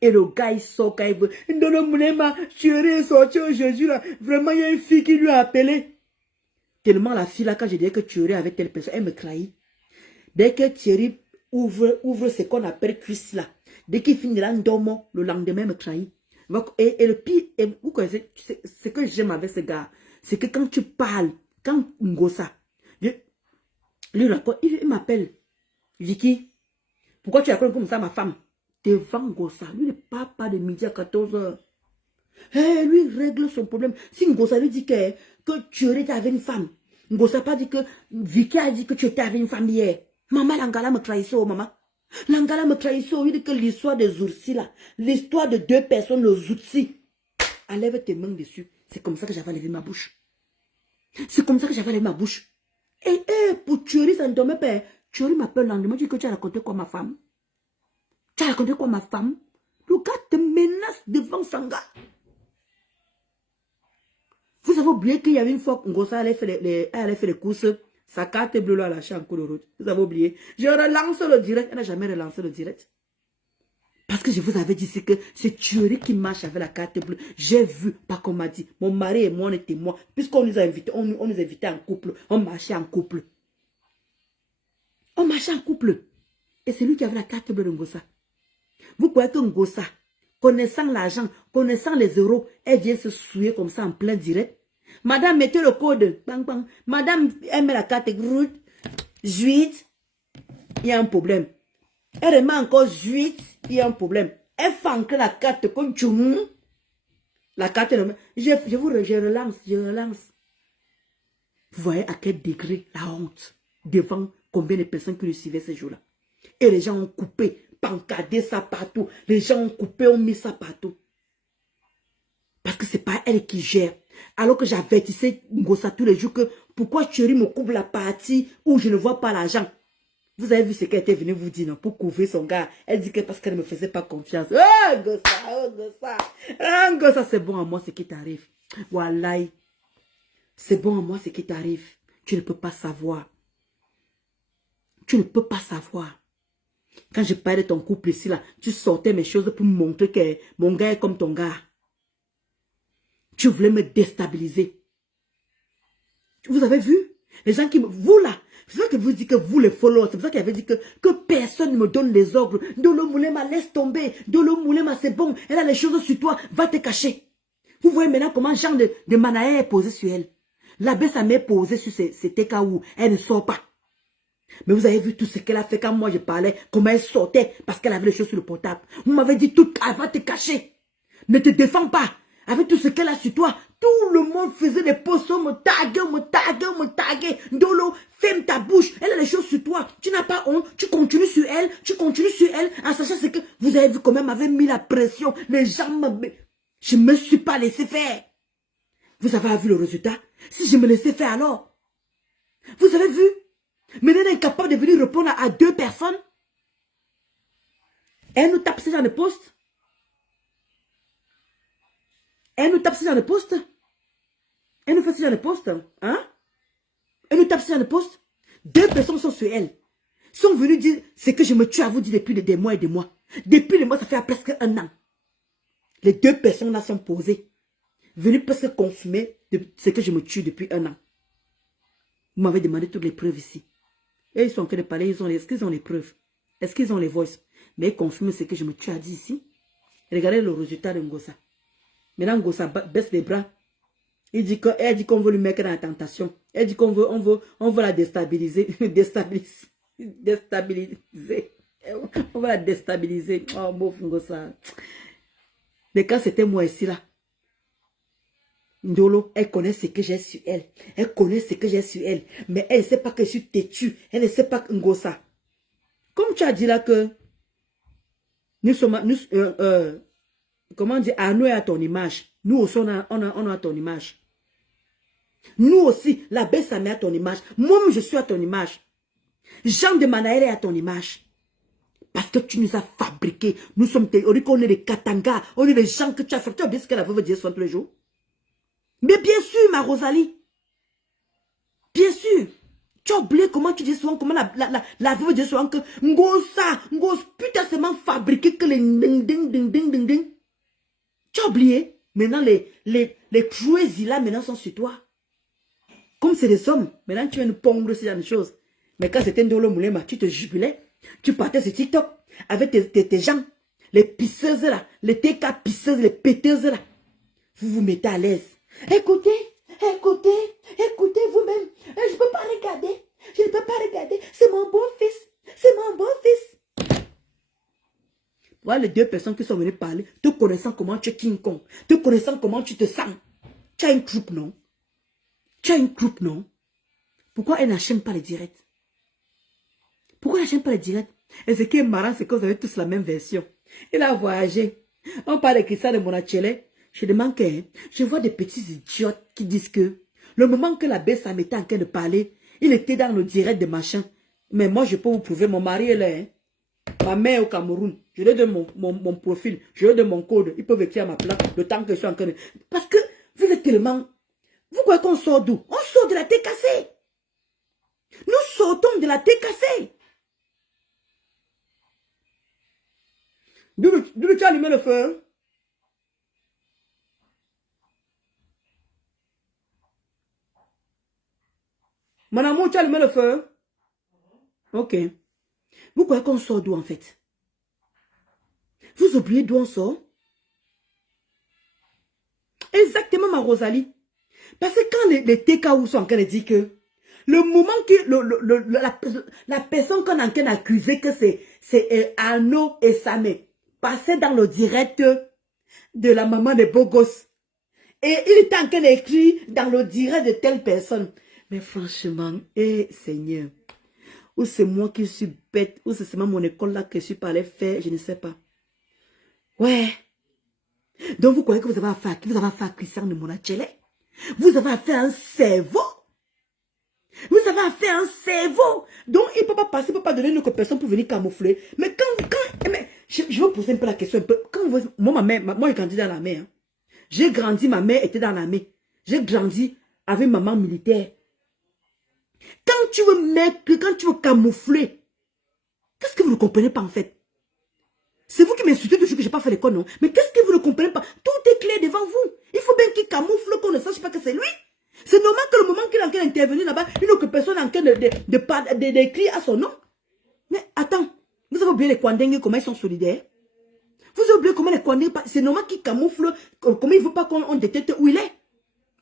Et le gars, il sort quand il veut. Dans le moulin, Chérie est sorti aujourd'hui là. Vraiment, il y a une fille qui lui a appelé. Tellement la fille là, quand je disais que Chérie avec telle personne, elle me trahit. Dès que Thierry ouvre ce qu'on appelle cuisse là, dès qu'il finit là, dormant, le lendemain, me trahit. Et le pire, vous connaissez, ce que j'aime avec ce gars, c'est que quand tu parles, quand Ngosa, lui, il m'appelle, Vicky, pourquoi tu as comme ça ma femme? Devant Ngosa, lui ne parle pas de midi à 14 h. Hey, lui règle son problème. Si Ngosa lui dit que tu étais avec une femme, Ngosa n'a pas dit que Vicky a dit que tu étais avec une femme hier. Maman, l'angala me trahissait, oh maman. L'angala me trahissait, il dit que l'histoire des oursis là, l'histoire de deux personnes, les oursis, enlève tes mains dessus. C'est comme ça que j'avais levé ma bouche. C'est comme ça que j'avais levé ma bouche. Et pour Thierry, ça ne dormait pas. Thierry m'appelle le lendemain, dit que tu as raconté quoi ma femme? Tu as raconté quoi ma femme? Le gars te menace devant Sanga. Vous avez oublié qu'il y avait une fois qu'Ngosa allait faire les courses, sa carte bleue là, elle a lâché en cours de route. Vous avez oublié. Je relance le direct. Elle n'a jamais relancé le direct. Parce que je vous avais dit que c'est Thierry qui marche avec la carte bleue. J'ai vu, pas qu'on m'a dit. Mon mari et moi, on était témoins. Puisqu'on nous a invités, on nous invitait en couple. On marchait en couple. On marchait en couple. Et c'est lui qui avait la carte bleue de Ngosa. Vous croyez que Ngosa, connaissant l'argent, connaissant les euros, elle vient se souiller comme ça en plein direct? Madame, mettez le code. Bang, bang. Madame, elle met la carte route. 8. Il y a un problème. Elle remet encore 8. Il y a un problème. Elle fait encore la carte comme tchoum. La carte, je relance. Vous voyez à quel degré la honte devant combien de personnes qui le suivaient ces jours-là. Et les gens ont coupé, pancadé ça partout. Les gens ont coupé, ont mis ça partout. Parce que ce n'est pas elle qui gère. Alors que j'avertissais Ngosa tous les jours que pourquoi Thierry me coupe la partie où je ne vois pas l'argent. Vous avez vu ce qu'elle était venue vous dire, non, pour couvrir son gars. Elle dit que parce qu'elle ne me faisait pas confiance. Oh, gossa, oh, gossa. Ah, gossa, c'est bon à moi ce qui t'arrive. Wallahi. C'est bon à moi ce qui t'arrive. Tu ne peux pas savoir. Tu ne peux pas savoir. Quand je parlais de ton couple ici, là, tu sortais mes choses pour me montrer que mon gars est comme ton gars. Tu voulais me déstabiliser. Vous avez vu? Les gens qui me... Vous là, c'est ça que vous dites que vous les followers, c'est pour ça qu'il avait dit que personne ne me donne les ordres. Dolo Moulema, laisse tomber. Dolo Moulema, c'est bon. Elle a les choses sur toi, va te cacher. Vous voyez maintenant comment Jean de Manaï est posé sur elle. L'abbé ça m'est posé sur ces TK où elle ne sort pas. Mais vous avez vu tout ce qu'elle a fait quand moi je parlais, comment elle sortait parce qu'elle avait les choses sur le portable. Vous m'avez dit tout, elle va te cacher. Ne te défends pas. Avec tout ce qu'elle a sur toi, tout le monde faisait des posts, me taguait. Dolo, ferme ta bouche. Elle a les choses sur toi. Tu n'as pas honte. Tu continues sur elle. En sachant ce que vous avez vu comment elle m'avait mis la pression. Les gens je ne me suis pas laissé faire. Vous avez vu le résultat? Si je me laissais faire alors. Vous avez vu? Mais elle est incapable de venir répondre à 2 personnes. Elle nous tape ce genre de poste. Elle nous tape ce genre de poste. Elle nous fait ce genre de poste. Hein? Elle nous tape ce genre de poste. 2 personnes sont sur elle. Sont venues dire ce que je me tue à vous dire depuis des mois et des mois. Depuis des mois, ça fait presque 1 an. Les 2 personnes là sont posées. Venues presque confirmer ce que je me tue depuis 1 an. Vous m'avez demandé toutes les preuves ici. Et ils sont en train de parler, est-ce qu'ils ont les preuves? Est-ce qu'ils ont les voices? Mais ils confirment ce que je me tue à dire ici. Regardez le résultat de Ngossa. Maintenant, Ngossa baisse les bras. Elle dit qu'on veut lui mettre dans la tentation. Elle dit qu'on veut la déstabiliser. Déstabiliser. On va la déstabiliser. Oh, mon Ngossa. Mais quand c'était moi ici, là, Ndolo, elle connaît ce que j'ai sur elle. Elle connaît ce que j'ai sur elle. Mais elle ne sait pas que je suis têtue. Elle ne sait pas que Ngossa. Comme tu as dit là que nous sommes... comment dire? Arnaud est à ton image. Nous aussi, on a ton image. Nous aussi, la baisse ça met à ton image. Moi-même, je suis à ton image. Jean de Manaël est à ton image. Parce que tu nous as fabriqués. Nous sommes... On est des Katanga. On est des gens que tu as fait. Tu as oublié ce qu'elle a veut dire souvent tous les jours? Mais bien sûr, ma Rosalie. Bien sûr. Tu as oublié comment tu dis souvent, comment la veuve dit souvent que Ngossa, putain, c'est même fabriqué que les ding. Tu as oublié. Maintenant, les crazy là, maintenant, sont sur toi. Comme c'est des hommes. Maintenant, tu viens nous pondre ce genre de choses. Mais quand c'était Ndolo Moulema, tu te jubilais. Tu partais sur TikTok avec tes gens. Les pisseuses là. Les TK pisseuses, les péteuses là. Vous vous mettez à l'aise. Écoutez vous-même. Je ne peux pas regarder. C'est mon beau-fils. Voilà les 2 personnes qui sont venues parler, te connaissant comment tu es King Kong, te connaissant comment tu te sens. Tu as une troupe, non? Pourquoi elle n'achète pas les directs? Et ce qui est marrant, c'est que vous avez tous la même version. Elle a voyagé. On parle de Christian de Monachele. Je demande que je vois des petits idiotes qui disent que le moment que la baisse m'était en train de parler, il était dans le direct de machin. Mais moi, je peux vous prouver, mon mari est là. Hein? Ma mère est au Cameroun. Je lui donne mon profil, je lui donne mon code. Ils peuvent écrire à ma place le temps que je suis en train de... Parce que vous êtes tellement... Vous croyez qu'on sort d'où? On sort de la tête cassée. Nous sortons de la tête cassée. D'où tu as allumé le feu? Mon amour, tu as allumé le feu? Ok. Vous croyez qu'on sort d'où en fait? Vous oubliez d'où on sort? Exactement, ma Rosalie. Parce que quand les TKO sont en train de dire que le moment que la personne qu'on est en train d'accuser que c'est Arnaud et Samé passait dans le direct de la maman de beaux gosses. Et il était en train d'écrire dans le direct de telle personne. Mais franchement, Seigneur, ou c'est moi qui suis bête, ou c'est seulement mon école là que je suis pas allé faire, je ne sais pas. Ouais. Donc vous croyez que vous avez affaire à qui? Vous avez affaire à Christian de Monachele? Vous avez affaire à un cerveau? Vous avez affaire à un cerveau. Donc, il ne peut pas passer, il ne peut pas donner une autre personne pour venir camoufler. Mais mais, je vais vous poser un peu la question. Un peu. Quand moi, moi, j'ai grandi dans l'armée. Hein. J'ai grandi, ma mère était dans l'armée. J'ai grandi avec maman militaire. Quand tu veux camoufler, qu'est-ce que vous ne comprenez pas en fait? C'est vous qui m'insultez toujours que je n'ai pas fait l'école, non? Mais qu'est-ce que vous ne comprenez pas? Tout est clair devant vous. Il faut bien qu'il camoufle, qu'on ne sache pas que c'est lui. C'est normal que le moment qu'il est en train d'intervenir là-bas, une autre personne est en train d'écrire à son nom. Mais attends, vous avez oublié les Kwandengue, comment ils sont solidaires? Vous avez oublié comment les Kwandengue, c'est normal qu'ils camouflent, comment il ne veut pas qu'on détecte où il est.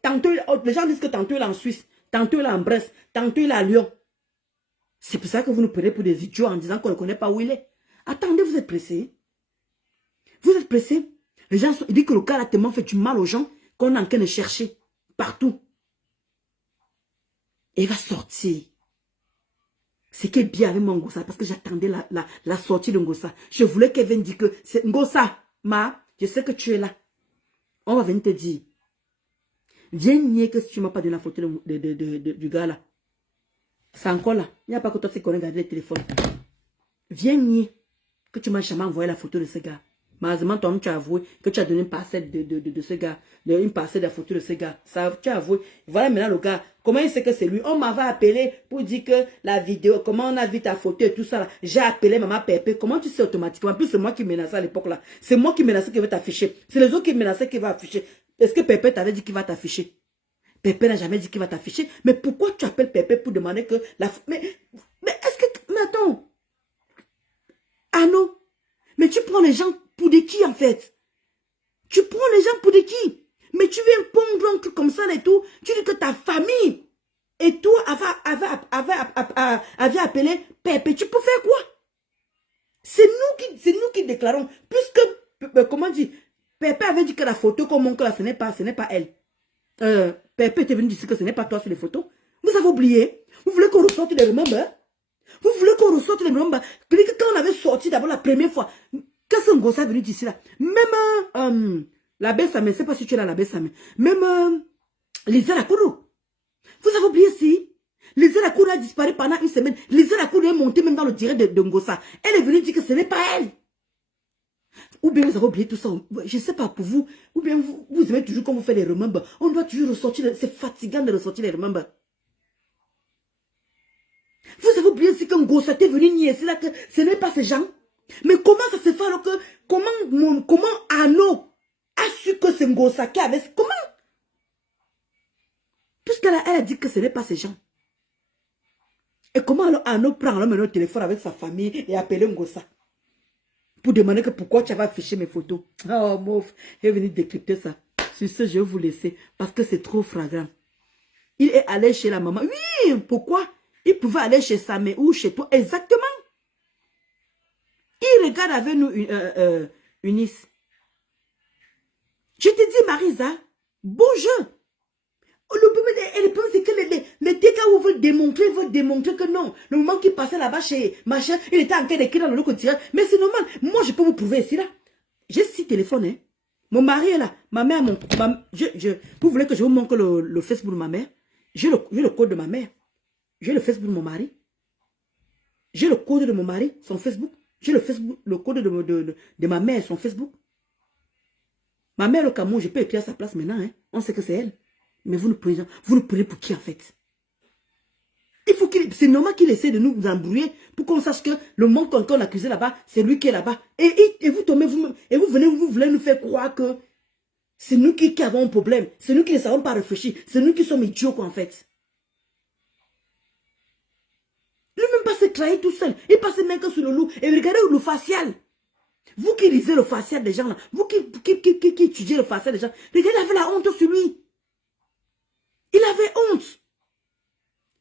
Tantôt, les gens disent que tantôt il est en Suisse, tantôt il est en Brest, tantôt il est à Lyon. C'est pour ça que vous nous prenez pour des idiots en disant qu'on ne connaît pas où il est. Attendez, vous êtes pressés? Vous êtes pressés? Les gens, ils disent que le cas a tellement fait du mal aux gens qu'on est en train de chercher partout. Et il va sortir. Ce qui est bien avec mon Ngossa, parce que j'attendais la sortie de Ngossa. Je voulais qu'elle vienne dire que c'est Ngossa, je sais que tu es là. On va venir te dire. Viens nier que si tu ne m'as pas donné la photo du gars là. C'est encore là. Il n'y a pas que toi qui connais garder le téléphone. Viens nier que tu ne m'as jamais envoyé la photo de ce gars. Malheureusement, toi, tu as avoué que tu as donné une parcelle de ce gars. Une parcelle de la photo de ce gars. Ça, tu as avoué. Voilà maintenant le gars. Comment il sait que c'est lui? On m'avait appelé pour dire que la vidéo, comment on a vu ta photo et tout ça. J'ai appelé maman Pépé. Comment tu sais automatiquement? En plus, c'est moi qui menaçais à l'époque là. C'est moi qui menaçais qu'il va t'afficher. C'est les autres qui menaçaient qu'il va afficher. Est-ce que Pépé t'avait dit qu'il va t'afficher? Pépé n'a jamais dit qu'il va t'afficher. Mais pourquoi tu appelles Pépé pour demander que la... Mais est-ce que... Mais attends. Ah non. Mais tu prends les gens pour des qui en fait? Tu prends les gens pour des qui? Mais tu viens pondre un truc comme ça et tout. Tu dis que ta famille et toi avait appelé Pépé. Tu peux faire quoi? C'est nous qui déclarons. Puisque, comment dire, Pépé avait dit que la photo qu'on montre là, ce n'est pas elle. Pépé était venu dire que ce n'est pas toi sur les photos. Vous avez oublié? Vous voulez qu'on ressorte les remembers? Vous voulez qu'on ressorte les remembers? Quand on avait sorti d'abord la première fois, qu'est-ce que Ngossa est venu d'ici là? Même la Bessame, je ne sais pas si tu es là, la Bessame. Même Lisa Lakoudou. Vous avez oublié si? Lisa Lakoudou a disparu pendant une semaine. Lisa Lakoudou est montée même dans le direct de Ngossa. Elle est venue dire que ce n'est pas elle. Ou bien vous avez oublié tout ça. Je ne sais pas pour vous. Ou bien vous aimez toujours quand vous faites les remembers. On doit toujours ressortir. C'est fatigant de ressortir les remembers. Vous avez oublié aussi que Ngossa est venu nier. C'est là que ce n'est pas ces gens. Mais comment ça se fait alors que... Comment Arnaud a su que c'est Ngossa qui avait... Comment? Puisqu'elle a dit que ce n'est pas ces gens. Et comment alors Arnaud prend alors le téléphone avec sa famille et appelle Ngossa pour demander que pourquoi tu avais affiché mes photos. Oh, mouf, il est venu décrypter ça. Sur ce, je vais vous laisser parce que c'est trop flagrant. Il est allé chez la maman. Oui, pourquoi? Il pouvait aller chez sa mère ou chez toi. Exactement. Il regarde avec nous Eunice. Je te dis, Marisa, bon jeu. Le problème, c'est que les dégâts veulent démontrer que non. Le moment qu'il passait là-bas chez machin, il était en train d'écrire dans le quotidien. Mais c'est normal. Moi, je peux vous prouver ici, là. J'ai 6 téléphones, hein. Mon mari est là. Ma mère, vous voulez que je vous montre le Facebook de ma mère? J'ai le code de ma mère. J'ai le Facebook de mon mari. J'ai le code de mon mari, son Facebook. J'ai le code de ma mère, son Facebook. Ma mère au Cameroun, je peux écrire à sa place maintenant, hein. On sait que c'est elle. Mais vous nous prenez pour qui en fait? Il faut c'est normal qu'il essaie de nous embrouiller pour qu'on sache que le monde qu'on accusé là-bas, c'est lui qui est là-bas. Et vous tombez, vous voulez nous faire croire que c'est nous qui avons un problème. C'est nous qui ne savons pas réfléchir. C'est nous qui sommes idiots quoi en fait. Lui-même pas se trahir tout seul. Il passe même que sur le loup. Et regardez le facial. Vous qui lisez le facial des gens là, vous qui étudiez le facial des gens, regardez, il avait la honte sur lui. Il avait honte.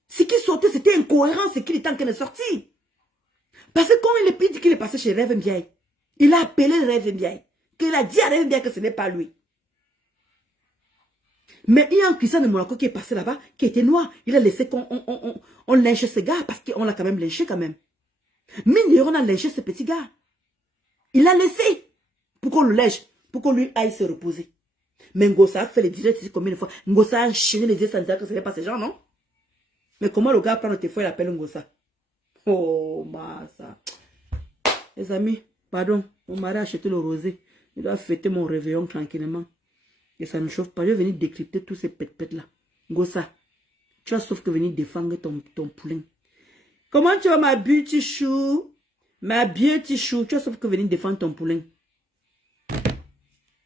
Ce qui sortait, c'était incohérent, ce qu'il était en train de sortir. Parce que quand il dit qu'il est passé chez Rêve Mbiaye, il a appelé Rêve Mbiaye, qu'il a dit à Rêve Mbiaye que ce n'est pas lui. Mais il y a un Christian de Monaco qui est passé là-bas, qui était noir. Il a laissé qu'on lynche ce gars, parce qu'on l'a quand même lynché quand même. Mais on a lynché ce petit gars. Il a laissé pour qu'on le lèche, pour qu'on lui aille se reposer. Mais Ngossa a fait les directs ici combien de fois? Ngossa a enchaîné les yeux sans dire que ce n'est pas ces gens, non? Mais comment le gars prend le téléphone et l'appelle Ngosa? Oh, ça. Les amis, pardon, mon mari a acheté le rosé. Il doit fêter mon réveillon tranquillement. Et ça ne chauffe pas. Je vais venir décrypter tous ces pètes là. Ngosa, tu as sauf que venir défendre ton poulain. Comment tu vas, ma beauty chou? Ma beauty chou, tu as sauf que venir défendre ton poulain.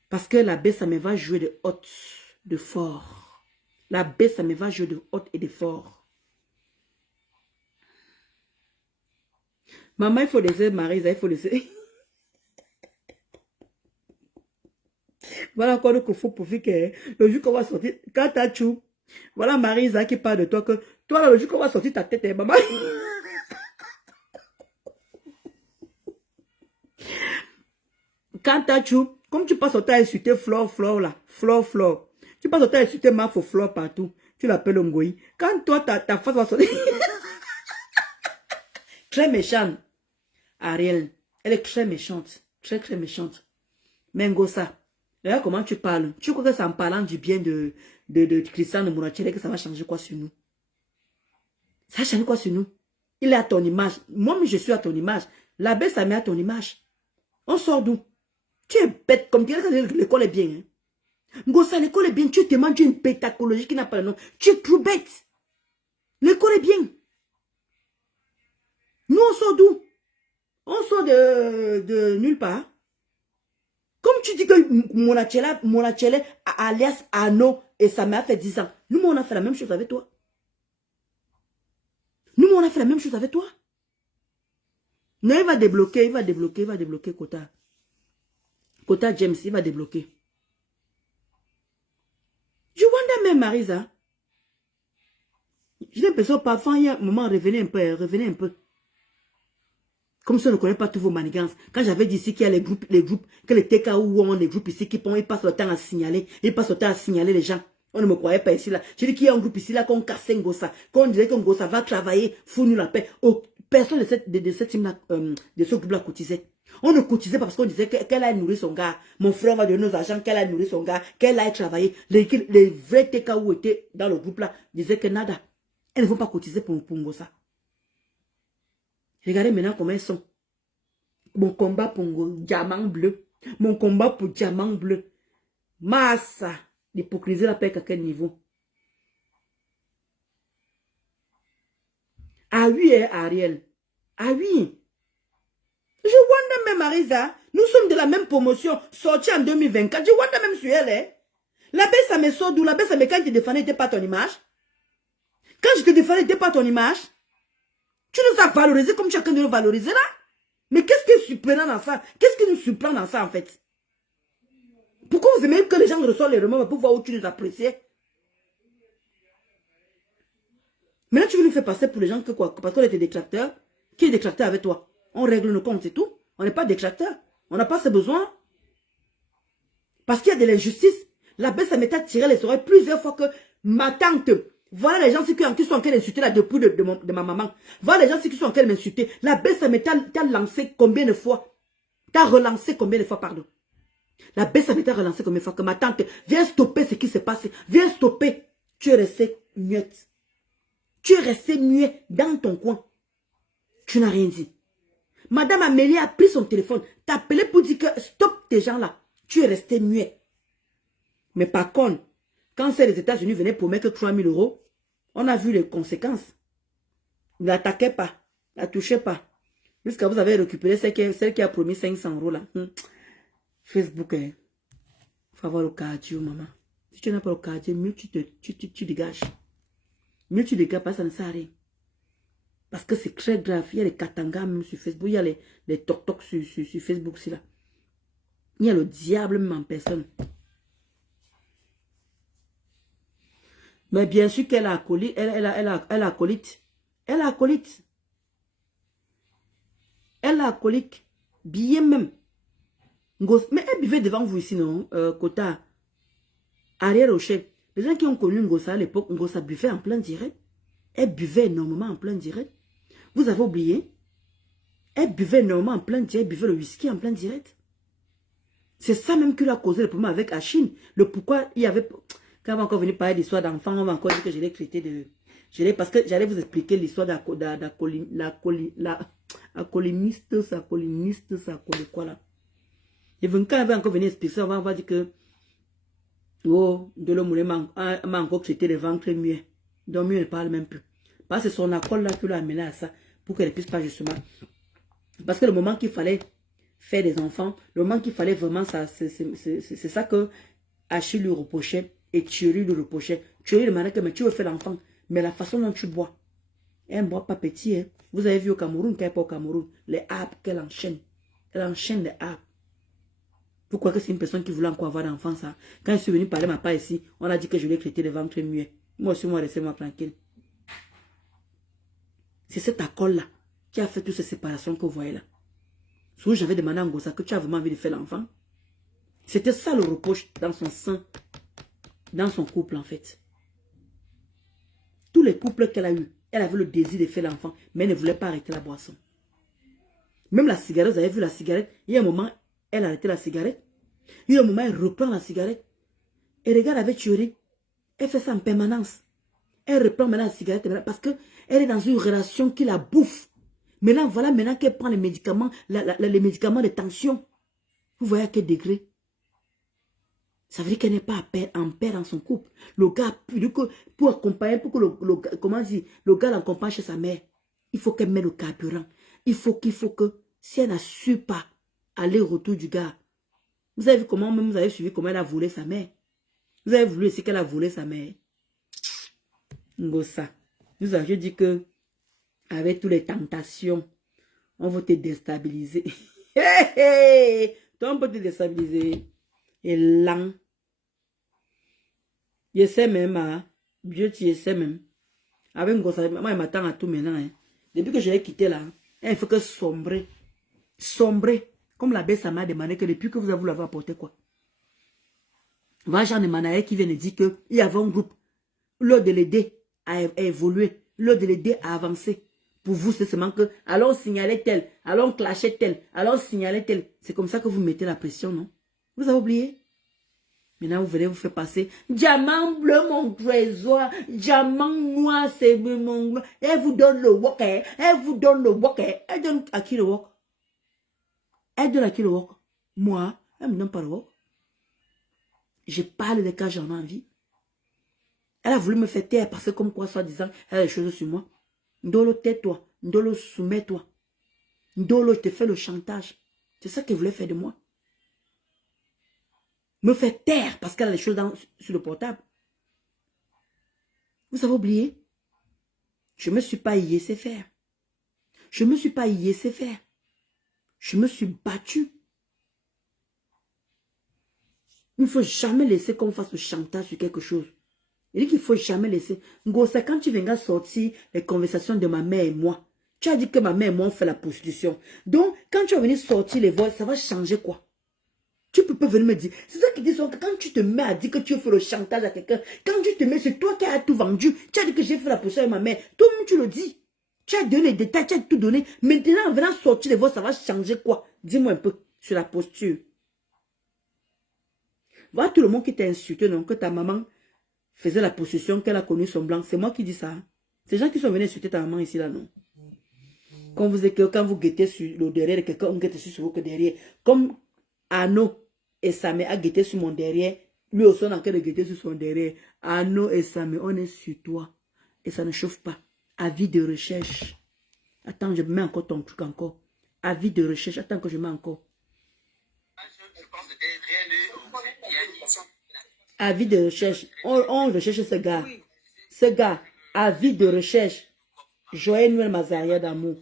Parce que la baie, ça me va jouer de haute, de fort. La baie, ça me va jouer de haute et de fort. Maman, il faut laisser Marisa, il faut laisser. Voilà encore le qu'il faut profiter que le jour qu'on va sortir, quand t'as chou, voilà Marisa qui parle de toi, que toi, là, le jour qu'on va sortir ta tête, maman. Quand t'as chou, comme tu passes au temps à insulter Flore là, Flore. Tu passes au temps à insulter Mafo Flore partout, tu l'appelles Ngoï. Quand toi, ta face va sortir. Très méchante. Ariel, elle est très méchante. Très, très méchante. Mais Ngosa, regarde comment tu parles. Tu crois que c'est en parlant du bien de Christian de Mourachele que ça va changer quoi sur nous? Ça va changer quoi sur nous? Il est à ton image. Moi, je suis à ton image. La baisse, ça met à ton image. On sort d'où? Tu es bête comme tu dis, l'école est bien. Hein? Ngosa, l'école est bien. Tu te demandes une bêtacologie qui n'a pas de nom. Tu es trop bête. L'école est bien. Nous, on sort d'où? On sort de nulle part. Comme tu dis que Monachele alias Ano et sa mère fait 10 ans. Nous, on a fait la même chose avec toi. Nous, on a fait la même chose avec toi. Non, il va débloquer Kota. Kota James, il va débloquer. Je wonder même, Marisa. J'ai l'impression parfois, il y a un moment, revenez un peu. Comme si on ne connaît pas tous vos manigances. Quand j'avais dit ici qu'il y a les groupes, que les TKO, les groupes ici qui passent le temps à signaler, les gens. On ne me croyait pas ici là. J'ai dit qu'il y a un groupe ici là qu'on cassait Ngosa, qu'on disait que Ngosa va travailler, fout-nous la paix. Oh, personne de cette team là, de ce groupe là cotisait. On ne cotisait pas parce qu'on disait qu'elle a nourri son gars. Mon frère va donner nos argent, qu'elle a nourri son gars, qu'elle a travaillé. Les vrais TKO étaient dans le groupe là, disaient que nada. Elles ne vont pas cotiser pour Ngosa. Regardez maintenant comment elles sont. Mon combat pour diamant bleu. Mon combat pour diamant bleu. Massa. L'hypocrisie la pèque à quel niveau? Ah oui, Ariel. Ah oui. Je wonder même, Marisa. Nous sommes de la même promotion. Sortie en 2024. Je wonder même sur elle. Hein? La baisse, ça me sort d'où? La baisse, ça me quand je te défendais, n'était pas ton image. Quand je te défendais, n'était pas ton image. Tu nous as valorisé comme chacun de nous valoriser là. Mais qu'est-ce qui est surprenant dans ça? Qu'est-ce qui nous surprend dans ça en fait? Pourquoi vous aimez que les gens reçoivent les remords pour voir où tu nous appréciais? Maintenant tu veux nous faire passer pour les gens que quoi? Parce qu'on était détracteurs. Qui est détracteur avec toi? On règle nos comptes et tout. On n'est pas détracteurs. On n'a pas ce besoin. Parce qu'il y a de l'injustice. La baisse, ça m'était tiré les oreilles plusieurs fois que ma tante... Voilà les gens qui sont en train d'insulter là depuis de ma maman. Voilà les gens qui sont en train de m'insulter. La baisse, ça t'a lancé combien de fois? T'as relancé combien de fois, pardon? La baisse, ça t'a relancé combien de fois? Que ma tante, viens stopper ce qui s'est passé. Viens stopper. Tu es resté muette. Tu es resté muet dans ton coin. Tu n'as rien dit. Madame Amélie a pris son téléphone. T'as appelé pour dire que stop tes gens là. Tu es resté muet. Mais par contre, quand c'est les États-Unis venaient promettre 3 000 €, on a vu les conséquences. Ne l'attaquez pas. Ne la touchez pas. Jusqu'à vous avez récupéré celle qui a promis 500 € là. Facebook, il faut avoir le cardio, maman. Si tu n'as pas le cardio, mieux tu dégages. Mieux tu dégages, parce que ça ne sert à rien. Parce que c'est très grave. Il y a les katangas même sur Facebook. Il y a les toc-toc sur Facebook aussi là. Il y a le diable même en personne. Mais bien sûr qu'elle a acolyte. Elle a acolyte. Elle a acolyte. Elle a acolyte. Bien même. Mais elle buvait devant vous ici, non? Kota. Ariel Rocher. Les gens qui ont connu Ngosa à l'époque, Ngosa buvait en plein direct. Elle buvait énormément en plein direct. Vous avez oublié? Elle buvait énormément en plein direct. Elle buvait le whisky en plein direct. C'est ça même qui lui a causé le problème avec Achille. Le pourquoi il y avait... Quand on va encore venir parler d'histoire d'enfant, on va encore dire que je l'ai traité de... Parce que j'allais vous expliquer l'histoire de la collimiste, ça quoi là. Et quand elle va encore venir expliquer ça, on va dire que oh, de l'homme m'a encore traité le ventre mieux. Donc mieux ne parle même plus. Parce que c'est son accord là qui l'a amené à ça, pour qu'elle ne puisse pas justement. Parce que le moment qu'il fallait faire des enfants, le moment qu'il fallait vraiment ça, c'est ça que Achille lui reprochait et Thierry lui reprochait. Thierry demandait que mais tu veux faire l'enfant, mais la façon dont tu bois, elle ne boit pas petit. Hein. Vous avez vu au Cameroun, quand elle est pas au Cameroun, les arbres qu'elle enchaîne. Elle enchaîne les arbres. Pourquoi que c'est une personne qui voulait encore avoir d'enfant ça? Quand je suis venu parler ma part ici, on a dit que je lui ai traité le ventre muet. Moi aussi, moi, laissez-moi tranquille. C'est cet accord-là qui a fait toutes ces séparations que vous voyez là. Souvent, j'avais demandé à Ngosa que tu as vraiment envie de faire l'enfant. C'était ça le reproche dans son sein, dans son couple en fait. Tous les couples qu'elle a eu, elle avait le désir de faire l'enfant, mais elle ne voulait pas arrêter la boisson. Même la cigarette, vous avez vu la cigarette, il y a un moment, elle a arrêté la cigarette. Il y a un moment, elle reprend la cigarette. Et regarde avec Thierry, elle fait ça en permanence. Elle reprend maintenant la cigarette parce qu'elle est dans une relation qui la bouffe. Maintenant, voilà maintenant qu'elle prend les médicaments, les médicaments de tension. Vous voyez à quel degré? Ça veut dire qu'elle n'est pas en paix dans son couple. Le gars, pour accompagner, pour que le gars l'accompagne chez sa mère, il faut qu'elle mette le carburant. Il faut que, si elle n'a su pas aller au retour du gars, vous avez vu comment, même vous avez suivi comment elle a volé sa mère. Vous avez voulu aussi qu'elle a volé sa mère. Ngosa, nous avions dit que avec toutes les tentations, on va te déstabiliser. Toi, on peut te déstabiliser. Et lent. Je sais même, hein. Dieu, tu sais même. Avec Ngosa, moi, il m'attend à tout maintenant. Hein. Depuis que je l'ai quitté là, il faut que sombrer. Sombrer. Comme la baisse m'a demandé que depuis que vous avez voulu l'avoir apporté quoi. Va Jean de Manaï qui vient de dire qu'il y avait un groupe. L'heure de l'aider à évoluer. L'heure de l'aider à avancer. Pour vous, c'est seulement que, allons signaler tel, allons clasher tel, allons signaler tel. C'est comme ça que vous mettez la pression, non? Vous avez oublié? Maintenant, vous venez vous faire passer. Diamant bleu, mon trésor. Diamant noir, c'est mon... Elle vous donne le wok, hein? Elle vous donne le wok, hein? Elle donne à qui le wok? Elle donne à qui le wok? Moi, elle me donne pas le wok. Je parle de quand j'en ai envie. Elle a voulu me faire taire parce que comme quoi, soi-disant, elle a des choses sur moi. Ndolo, tais-toi. Ndolo, soumets-toi. Ndolo, je te fais le chantage. C'est ça qu'elle voulait faire de moi. Me faire taire parce qu'elle a des choses sur le portable. Vous avez oublié? Je ne me suis pas laissé faire. Je ne me suis pas laissé faire. Je me suis battue. Il ne faut jamais laisser qu'on fasse le chantage sur quelque chose. Il dit qu'il ne faut jamais laisser. Ngosa, quand tu viendras sortir les conversations de ma mère et moi, tu as dit que ma mère et moi on fait la prostitution. Donc, quand tu vas venir sortir les voix, ça va changer quoi? Tu peux pas venir me dire. C'est ça qui dit que quand tu te mets à dire que tu fais le chantage à quelqu'un, quand tu te mets, c'est toi qui as tout vendu. Tu as dit que j'ai fait la prostitution avec ma mère. Toi-même, tu le dis. Tu as donné les détails, tu as tout donné. Maintenant, en venant sortir les voix, ça va changer quoi? Dis-moi un peu sur la posture. Voilà tout le monde qui t'a insulté, non? Que ta maman faisait la possession, qu'elle a connu son blanc. C'est moi qui dis ça. Hein? Ces gens qui sont venus insulter ta maman ici, là, non? Quand vous guettez sur le derrière de quelqu'un, on guette sur vous que derrière. Comme Arnaud et Samé a guetté sur mon derrière, lui aussi on a en train de guetter sur son derrière. Arnaud et Samé, on est sur toi. Et ça ne chauffe pas. Avis de recherche. Attends, je mets encore ton truc encore. Avis de recherche. Attends que je mets encore. Avis de recherche. On recherche ce gars. Ce gars, avis de recherche. Joël Noël Mazaria d'amour.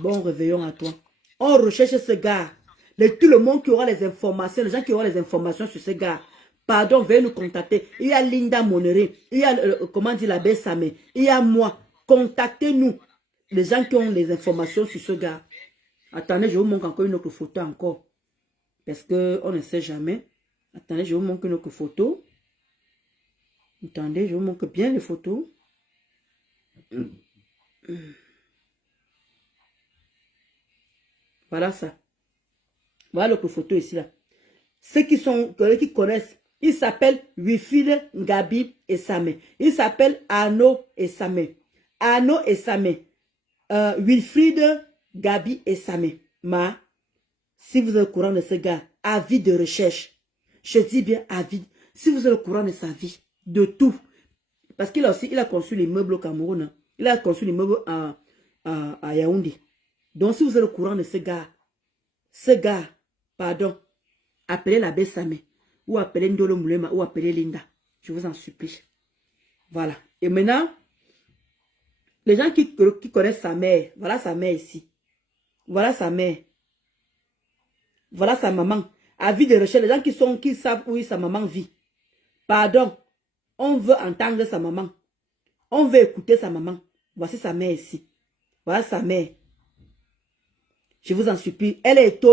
Bon réveillon à toi. On recherche ce gars. Tout le monde qui aura les informations, les gens qui auront les informations sur ce gars. Pardon, veuillez nous contacter. Il y a Linda Monere. Il y a, comment dire, la belle Samé. Il y a moi. Contactez-nous. Les gens qui ont les informations sur ce gars. Attendez, je vous montre encore une autre photo encore. Parce qu'on ne sait jamais. Attendez, je vous montre une autre photo. Attendez, je vous montre bien les photos. Voilà ça. Voilà l'autre photo ici là. Ceux qui connaissent, ils s'appellent Wifile, Ngabi et Samé. Ils s'appellent Arnaud et Samé. Arnaud et Samé. Wilfried, Gabi et Samé. Si vous êtes au courant de ce gars, avis de recherche. Je dis bien avis. Si vous êtes au courant de sa vie, de tout. Parce qu'il a aussi, il a conçu les meubles au Cameroun. Il a conçu les meubles à Yaoundé. Donc si vous êtes au courant de ce gars, pardon, appelez l'abbé Samé. Ou appelez Ndolo Moulema, ou appelez Linda. Je vous en supplie. Voilà. Et maintenant, les gens qui connaissent sa mère, voilà sa mère ici. Voilà sa mère. Voilà sa maman. Avis de recherche, les gens qui savent où sa maman vit. Pardon. On veut entendre sa maman. On veut écouter sa maman. Voici sa mère ici. Voilà sa mère. Je vous en supplie. Elle est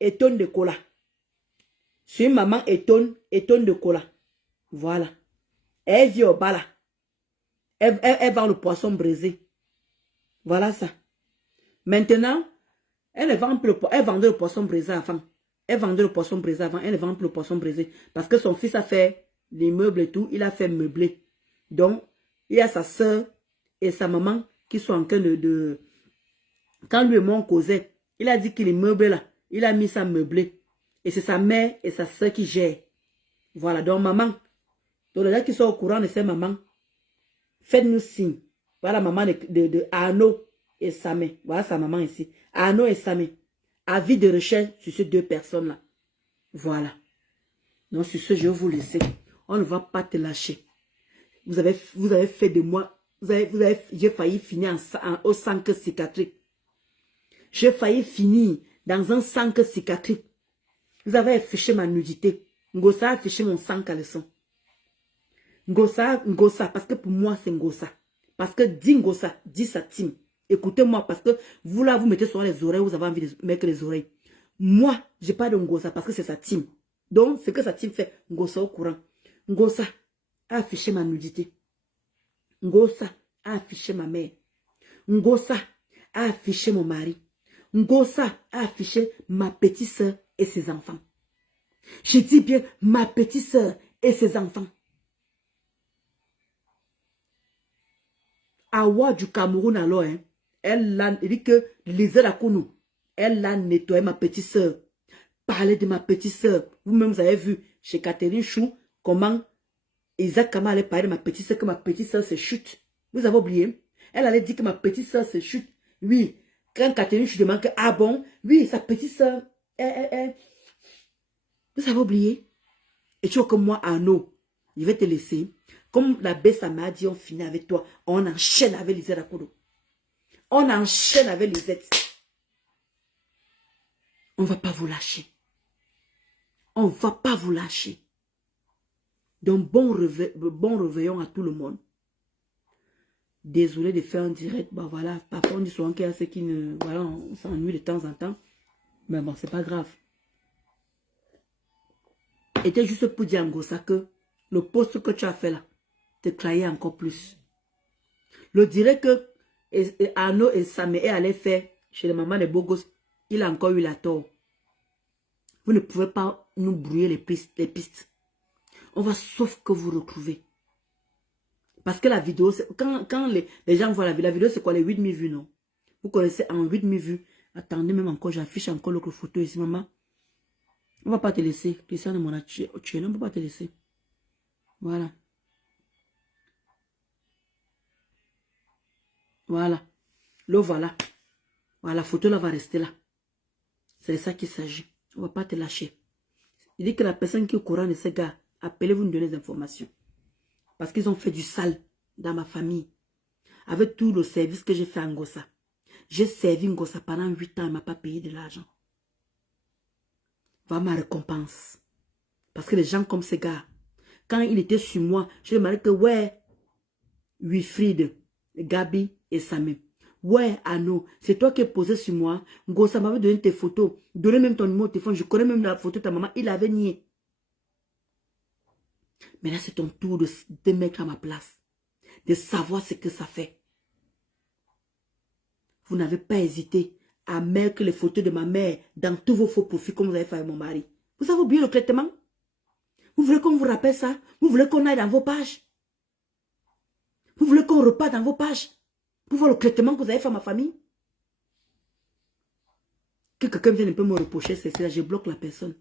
étonne de cola. C'est une maman étonne de cola. Voilà. Elle vit au bas là. Elle vend le poisson braisé. Voilà ça. Maintenant, elle vendait le poisson braisé avant. Elle vendait le poisson braisé avant. Elle ne vend plus le poisson braisé. Parce que son fils a fait les meubles et tout. Il a fait meubler. Donc, il y a sa soeur et sa maman qui sont en train de... Quand lui et moi on causait, il a dit qu'il est meublé là. Il a mis ça meublé. Et c'est sa mère et sa soeur qui gèrent. Voilà. Donc, maman. Donc, les gens qui sont au courant de ces mamans, faites-nous signe. Voilà maman de Arnaud et Samé. Voilà sa maman ici. Arnaud et Samé. Avis de recherche sur ces deux personnes-là. Voilà. Donc sur ce, je vais vous laisser. On ne va pas te lâcher. Vous avez fait de moi. J'ai failli finir au centre psychiatrique. J'ai failli finir dans un centre psychiatrique. Vous avez affiché ma nudité. Ngossa a affiché mon sang caleçon. Ngossa, parce que pour moi, c'est Ngossa. Parce que dit Ngossa, dit sa team. Écoutez-moi, parce que vous là, vous mettez sur les oreilles, vous avez envie de mettre les oreilles. Moi, j'ai pas de Ngossa parce que c'est sa team. Donc, ce que sa team fait, Ngossa au courant. Ngossa a affiché ma nudité. Ngossa a affiché ma mère. Ngossa a affiché mon mari. Ngossa a affiché ma petite soeur et ses enfants. Je dis bien ma petite soeur et ses enfants. Awa du Cameroun alors, hein, elle dit que Lisa Lakounou, elle a nettoyé ma petite soeur. Parlez de ma petite soeur. Vous-même, vous avez vu chez Catherine Chou comment Isaac Kama allait parler de ma petite soeur, que ma petite soeur se chute. Vous avez oublié? Elle allait dire que ma petite soeur se chute. Oui. Quand Catherine Chou demande que, ah bon, oui, sa petite soeur, vous avez oublié? Et tu vois que moi, Arnaud, je vais te laisser. Comme la baisse m'a dit, on finit avec toi. On enchaîne avec Lisette Rakodo. On enchaîne avec Lisette. On ne va pas vous lâcher. On ne va pas vous lâcher. Donc, bon réveillon à tout le monde. Désolé de faire un direct. Bah voilà, parfois on dit souvent qu'il y a ceux qui ne... Voilà, on s'ennuie de temps en temps. Mais bon, c'est pas grave. C'était juste pour dire en gros ça que le poste que tu as fait là, te craillait encore plus. Le direct que Arnaud et Samé allaient faire chez les mamans des beaux gosses, il a encore eu la tort. Vous ne pouvez pas nous brouiller les pistes. On va sauf que vous retrouvez. Parce que la vidéo, quand les gens voient la vidéo, c'est quoi les 8000 vues, non? Vous connaissez en 8000 vues. Attendez, même encore, j'affiche encore l'autre photo ici, maman. On ne va pas te laisser. Christian de mon a tué, on ne peut pas te laisser. Voilà. Voilà. Le voilà. Voilà, la photo là va rester là. C'est de ça qu'il s'agit. On ne va pas te lâcher. Il dit que la personne qui est au courant de ces gars, appelez-vous nous donner des informations. Parce qu'ils ont fait du sale dans ma famille. Avec tout le service que j'ai fait à Ngossa. J'ai servi Ngossa pendant 8 ans, il ne m'a pas payé de l'argent. Voilà ma récompense. Parce que les gens comme ces gars, quand il était sur moi, je lui ai demandé que ouais, Wilfried, Gabi et Samé. Ouais, Arnaud, c'est toi qui es posé sur moi. Ngossa m'avait donné tes photos. Donné même ton numéro de téléphone. Je connais même la photo de ta maman. Il avait nié. Mais là, c'est ton tour de mettre à ma place. De savoir ce que ça fait. Vous n'avez pas hésité à mettre les photos de ma mère dans tous vos faux profils comme vous avez fait avec mon mari. Vous avez oublié le traitement? Vous voulez qu'on vous rappelle ça? Vous voulez qu'on aille dans vos pages? Vous voulez qu'on reparte dans vos pages? Pour voir le traitement que vous avez fait à ma famille. Que quelqu'un vienne un peu me reprocher, c'est là, je bloque la personne.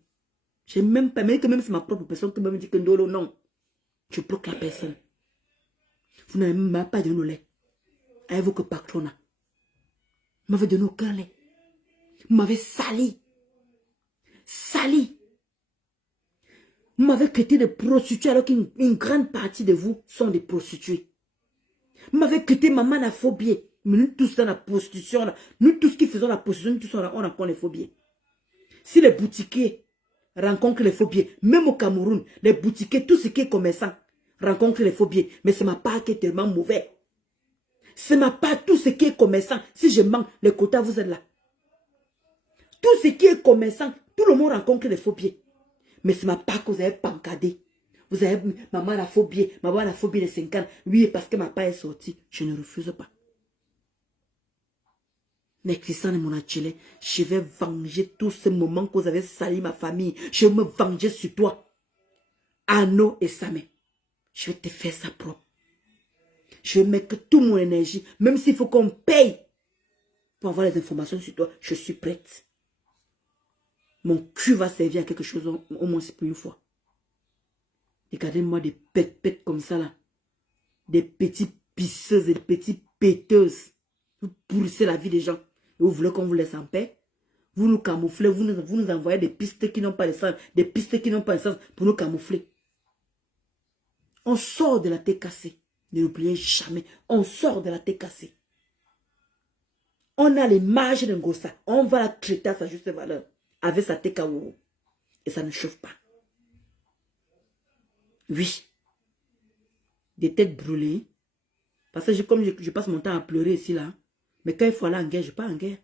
J'ai même pas, même que même c'est ma propre personne qui me dit que Ndolo, non. Je bloque la personne. Vous n'avez même pas donné le lait. Avec vous que patrona. Vous m'avez donné aucun lait. Vous m'avez sali. Sali. Vous m'avez traité de prostituée alors qu'une grande partie de vous sont des prostituées. Vous m'avez traité maman la phobie. Mais nous tous dans la prostitution, là, nous tous qui faisons la prostitution, nous tous on rencontre les phobies. Si les boutiquiers rencontrent les phobies, même au Cameroun, les boutiquiers, tout ce qui est commerçant, rencontrent les phobies. Mais c'est ma part qui est tellement mauvais. C'est ma part, tout ce qui est commerçant. Si je mens, les quotas, vous êtes là. Tout ce qui est commerçant, tout le monde rencontre les phobies. Mais c'est ma part que vous avez pancadé. Vous avez maman la phobie de 5 ans. Oui, parce que ma part est sortie. Je ne refuse pas. Mais Christian et mon achille, je vais venger tous ces moments que vous avez sali ma famille. Je vais me venger sur toi. Anno et Samé. Je vais te faire ça propre. Je vais mettre toute mon énergie. Même s'il faut qu'on paye pour avoir les informations sur toi, je suis prête. Mon cul va servir à quelque chose au moins pour une fois. Regardez-moi des pètes comme ça là. Des petites pisseuses et des petites péteuses. Vous pourrissez la vie des gens. Et vous voulez qu'on vous laisse en paix? Vous nous camouflez, vous nous envoyez des pistes qui n'ont pas de sens, des pistes qui n'ont pas de sens pour nous camoufler. On sort de la tête cassée. Ne l'oubliez jamais. On sort de la tête cassée. On a l'image d'un gossa. On va la traiter à sa juste valeur. Avec sa tête kaourou. Et ça ne chauffe pas. Oui. Des têtes brûlées. Parce que comme je passe mon temps à pleurer ici là. Mais quand il faut aller en guerre, je ne vais pas en guerre.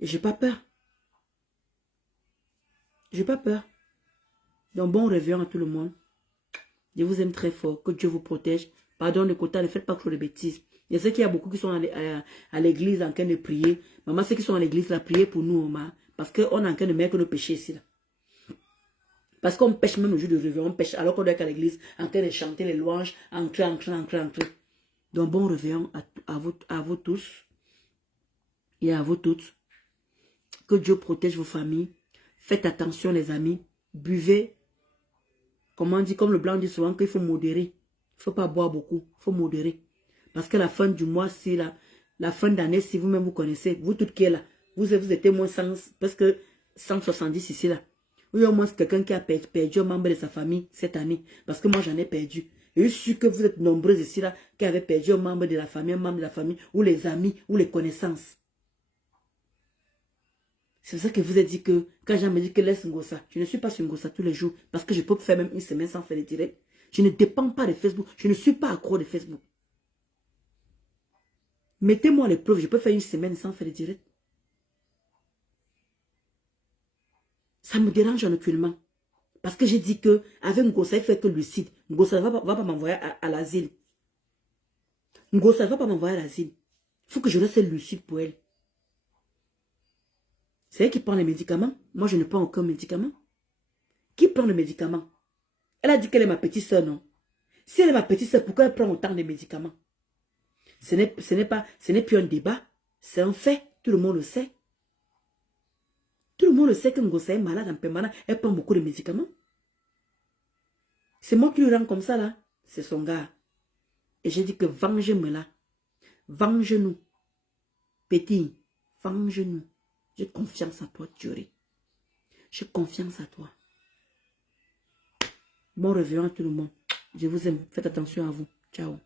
Et je n'ai pas peur. Je n'ai pas peur. Donc bon réveillon à tout le monde. Je vous aime très fort. Que Dieu vous protège. Pardon les quotas, ne faites pas trop de bêtises. Je sais qu'il y a beaucoup qui sont à l'église en train de prier. Maman, ceux qui sont à l'église, là, priez pour nous, maman. Parce qu'on est en train de mettre nos péchés ici. Là. Parce qu'on pêche même au jour de réveillon. On pêche alors qu'on doit être à l'église en train de chanter les louanges. Entrer. Donc bon réveillon à vous tous. Et à vous toutes. Que Dieu protège vos familles. Faites attention les amis. Buvez. Comment on dit, comme le blanc dit souvent qu'il faut modérer. Il ne faut pas boire beaucoup. Il faut modérer. Parce que la fin du mois, si la fin d'année, si vous-même vous connaissez, vous toutes qui êtes là, vous êtes moins 100, parce que 170 ici là. Il y a au moins quelqu'un qui a perdu un membre de sa famille cette année. Parce que moi j'en ai perdu. Et je suis sûr que vous êtes nombreux ici là qui avaient perdu un membre de la famille, ou les amis, ou les connaissances. C'est pour ça que vous avez dit que, quand j'ai me dit que laisse Ngossa, je ne suis pas sur Ngossa tous les jours, parce que je peux faire même une semaine sans faire les directs. Je ne dépends pas de Facebook, je ne suis pas accro de Facebook. Mettez-moi les preuves, je peux faire une semaine sans faire les directs. Ça me dérange en aucunement. Parce que j'ai dit que, avec Ngossa, il fait que lucide. Ngossa ne va pas m'envoyer à l'asile. Ngossa ne va pas m'envoyer à l'asile. Il faut que je reste lucide pour elle. C'est elle qui prend les médicaments. Moi, je ne prends aucun médicament. Qui prend le médicament? Elle a dit qu'elle est ma petite soeur, non? Si elle est ma petite soeur, pourquoi elle prend autant de médicaments? Ce n'est plus un débat. C'est un fait. Tout le monde le sait. Tout le monde le sait que Ngossa est malade, en permanence. Elle prend beaucoup de médicaments. C'est moi qui lui rends comme ça, là. C'est son gars. Et j'ai dit que venge-moi là. Venge-nous. Petit, venge-nous. J'ai confiance en toi, Thierry. J'ai confiance en toi. Bon réveillon à tout le monde. Je vous aime. Faites attention à vous. Ciao.